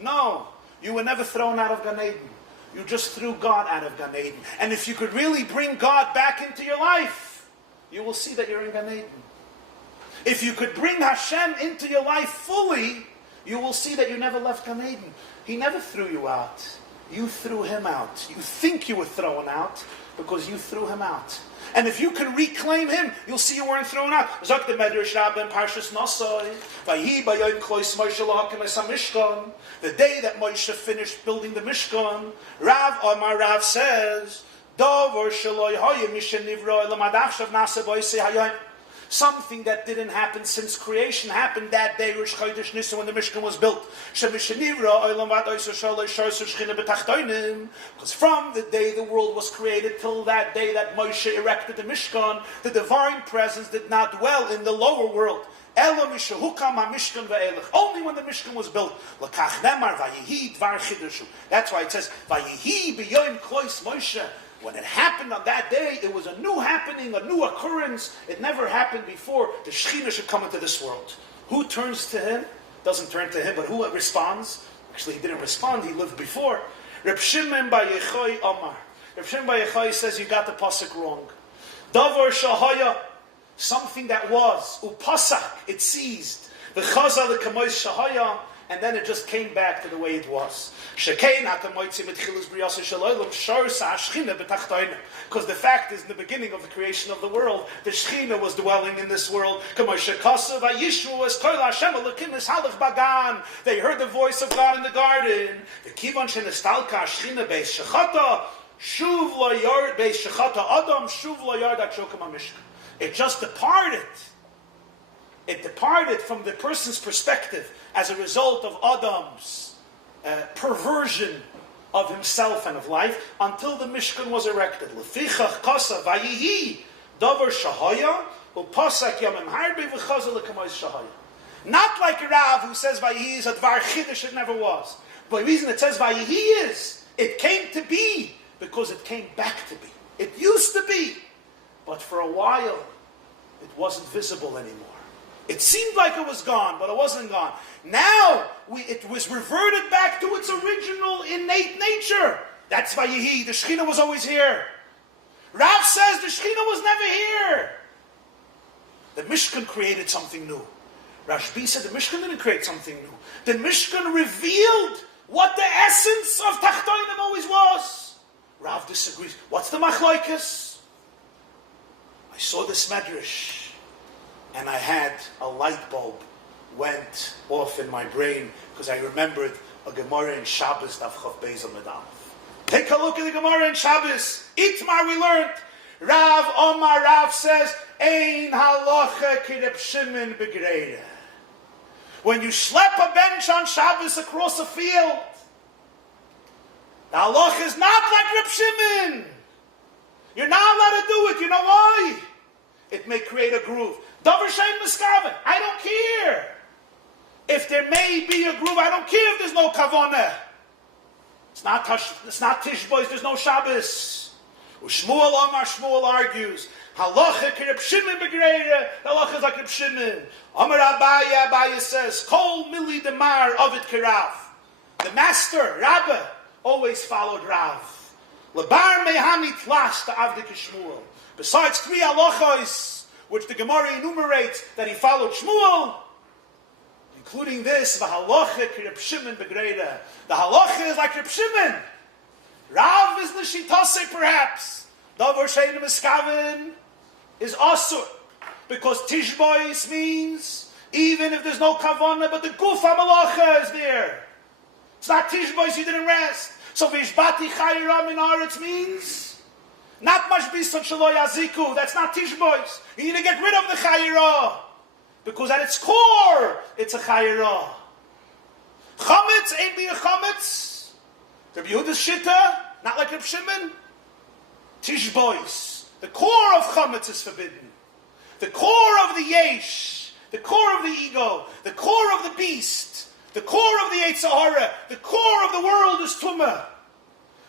no, you were never thrown out of Gan Eden. You just threw God out of Gan Eden. And if you could really bring God back into your life, you will see that you're in Gan Eden. If you could bring Hashem into your life fully, you will see that you never left Gan Eden. He never threw you out. You threw him out. You think you were thrown out because you threw him out. And if you can reclaim him, you'll see you weren't thrown out. Zok the Medrash Rabbah in Parshas Nosai, Vayi bayom klois Moshe lahakim es hamishkan. The day that Moshe finished building the Mishkan, Rav says, Davar sheloi hayim mishen nivro elam adachshav nasa boisei hayom. Something that didn't happen since creation happened that day, Rosh Chodesh Nisan, when the Mishkan was built. Because from the day the world was created till that day that Moshe erected the Mishkan, the divine presence did not dwell in the lower world. Only when the Mishkan was built. That's why it says, when it happened on that day, it was a new happening, a new occurrence. It never happened before. The Shekhinah should come into this world. Who turns to him? Doesn't turn to him, but who responds? Actually, he didn't respond. He lived before. Reb Shimon bar Yochai Amar. Reb Shimon bar Yochai says you got the pasuk wrong. Davar shahaya, something that was upasak, it ceased. The chazal the kamois shahaya. And then it just came back to the way it was. Because the fact is, in the beginning of the creation of the world, the Shekhinah was dwelling in this world. They heard the voice of God in the garden. It just departed. It departed from the person's perspective as a result of Adam's perversion of himself and of life until the Mishkan was erected. Lefichach kasa vayihi davar shahaya upasak yamim harbe v'chazal l'kamois shahaya. Not like Rav who says vayihi is a dvar chiddush it never was. But the reason it says vayihi is it came to be because it came back to be. It used to be, but for a while it wasn't visible anymore. It seemed like it was gone, but it wasn't gone. Now, it was reverted back to its original innate nature. That's why Yehi, the Shekhinah was always here. Rav says the Shekhinah was never here. The Mishkan created something new. Rashbi said the Mishkan didn't create something new. The Mishkan revealed what the essence of Tachtonim always was. Rav disagrees. What's the machlokes? I saw this medrash. And I had a light bulb went off in my brain because I remembered a Gemara in Shabbos Daf Chav Beis Amud Aleph. Take a look at the Gemara in Shabbos. Itmar we learned. Rav says, Ein halacha ki Reb Shimon begreira. When you slap a bench on Shabbos across a field, the halacha is not like Reb Shimon. You're not allowed to do it. You know why? It may create a groove. Davar shein miskaven. I don't care. If there may be a groove, I don't care if there's no kavanah. It's not Tishbois, there's no Shabbos. Shmuel Amar, Shmuel argues. Halacha ki Reb Shimon begreira. Halacha is like Reb Shimon. Amar Abaye says, Kol mili demar avid kirav. The master, Rabbi, always followed Rav. Lebar mehani tlas to avdik Shmuel. Besides 3 halachos, which the Gemara enumerates that he followed Shmuel, including this, the halacha ki Reb Shimon begreira. The halacha is like Reb Shimon. Rav is l'shitase perhaps. Davar shein miskaven is asur, because Tishbois means even if there's no kavanah, but the guf hamalacha is there. It's not Tishbois, you didn't rest. So vishbati chayira min aretz means not much bisan shelo yaziku. That's not Tishbois. You need to get rid of the chayira, because at its core, it's a chayira. Chametz ain't be a chametz. Rabbi Judas Shitta, not like Reb Shimon. Tishbois. The core of chametz is forbidden. The core of the yesh, the core of the ego, the core of the beast, the core of the Yetzer Hara, the core of the world is tumah.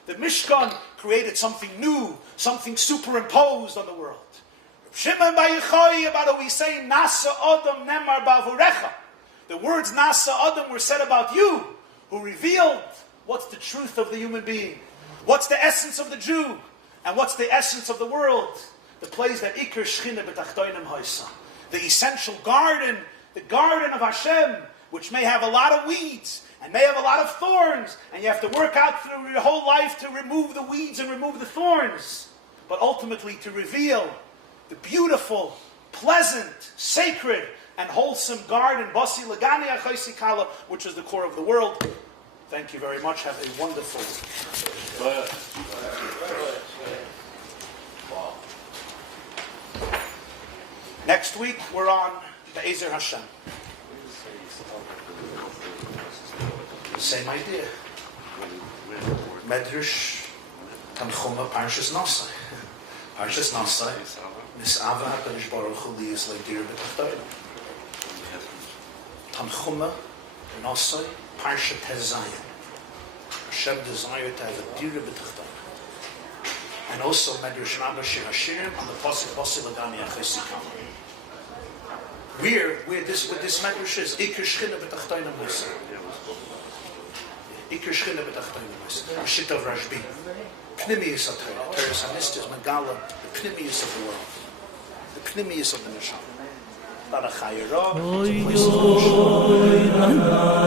The Mishkan created something new, something superimposed on the world. Shimon Bar Yochai, about we say, Nasa Adam Nemar Bavurecha. The words Nasa Adam were said about you, who revealed what's the truth of the human being, what's the essence of the Jew, and what's the essence of the world. The place that Iker Shchina B'tachtoinim Haisa. The essential garden, the garden of Hashem, which may have a lot of weeds, and may have a lot of thorns, and you have to work out through your whole life to remove the weeds and remove the thorns, but ultimately to reveal the beautiful, pleasant, sacred, and wholesome garden, Basi Lagani Achaisi Kala, which is the core of the world. Thank you very much. Have a wonderful. Next week we're on the Ezer Hashem. Same idea. Medrash Tanchuma Parshas Nosai. Parshas Nosai. Nis'ava HaKadosh Baruch Hu Liyis Le'dir B'tachtoinim. Tanchuma Nosai Parsha Tezayin. Hashem desired to have a dira b'tachtoinim. And also Medrash Rabbah Shir Hashirim on the Pasuk Basi Lagani Achesi Kama. Where this Medrash is, Iker Shchina B'tachtoinim Mesa. Iker Shchina B'tachtoinim Mesa. Shit of Rashbi. Pnimius of Torah. Teres HaNistis Megala. The Pnimius of the world. The Pnimius of the Neshama. Barachayirah. It's a place of worship.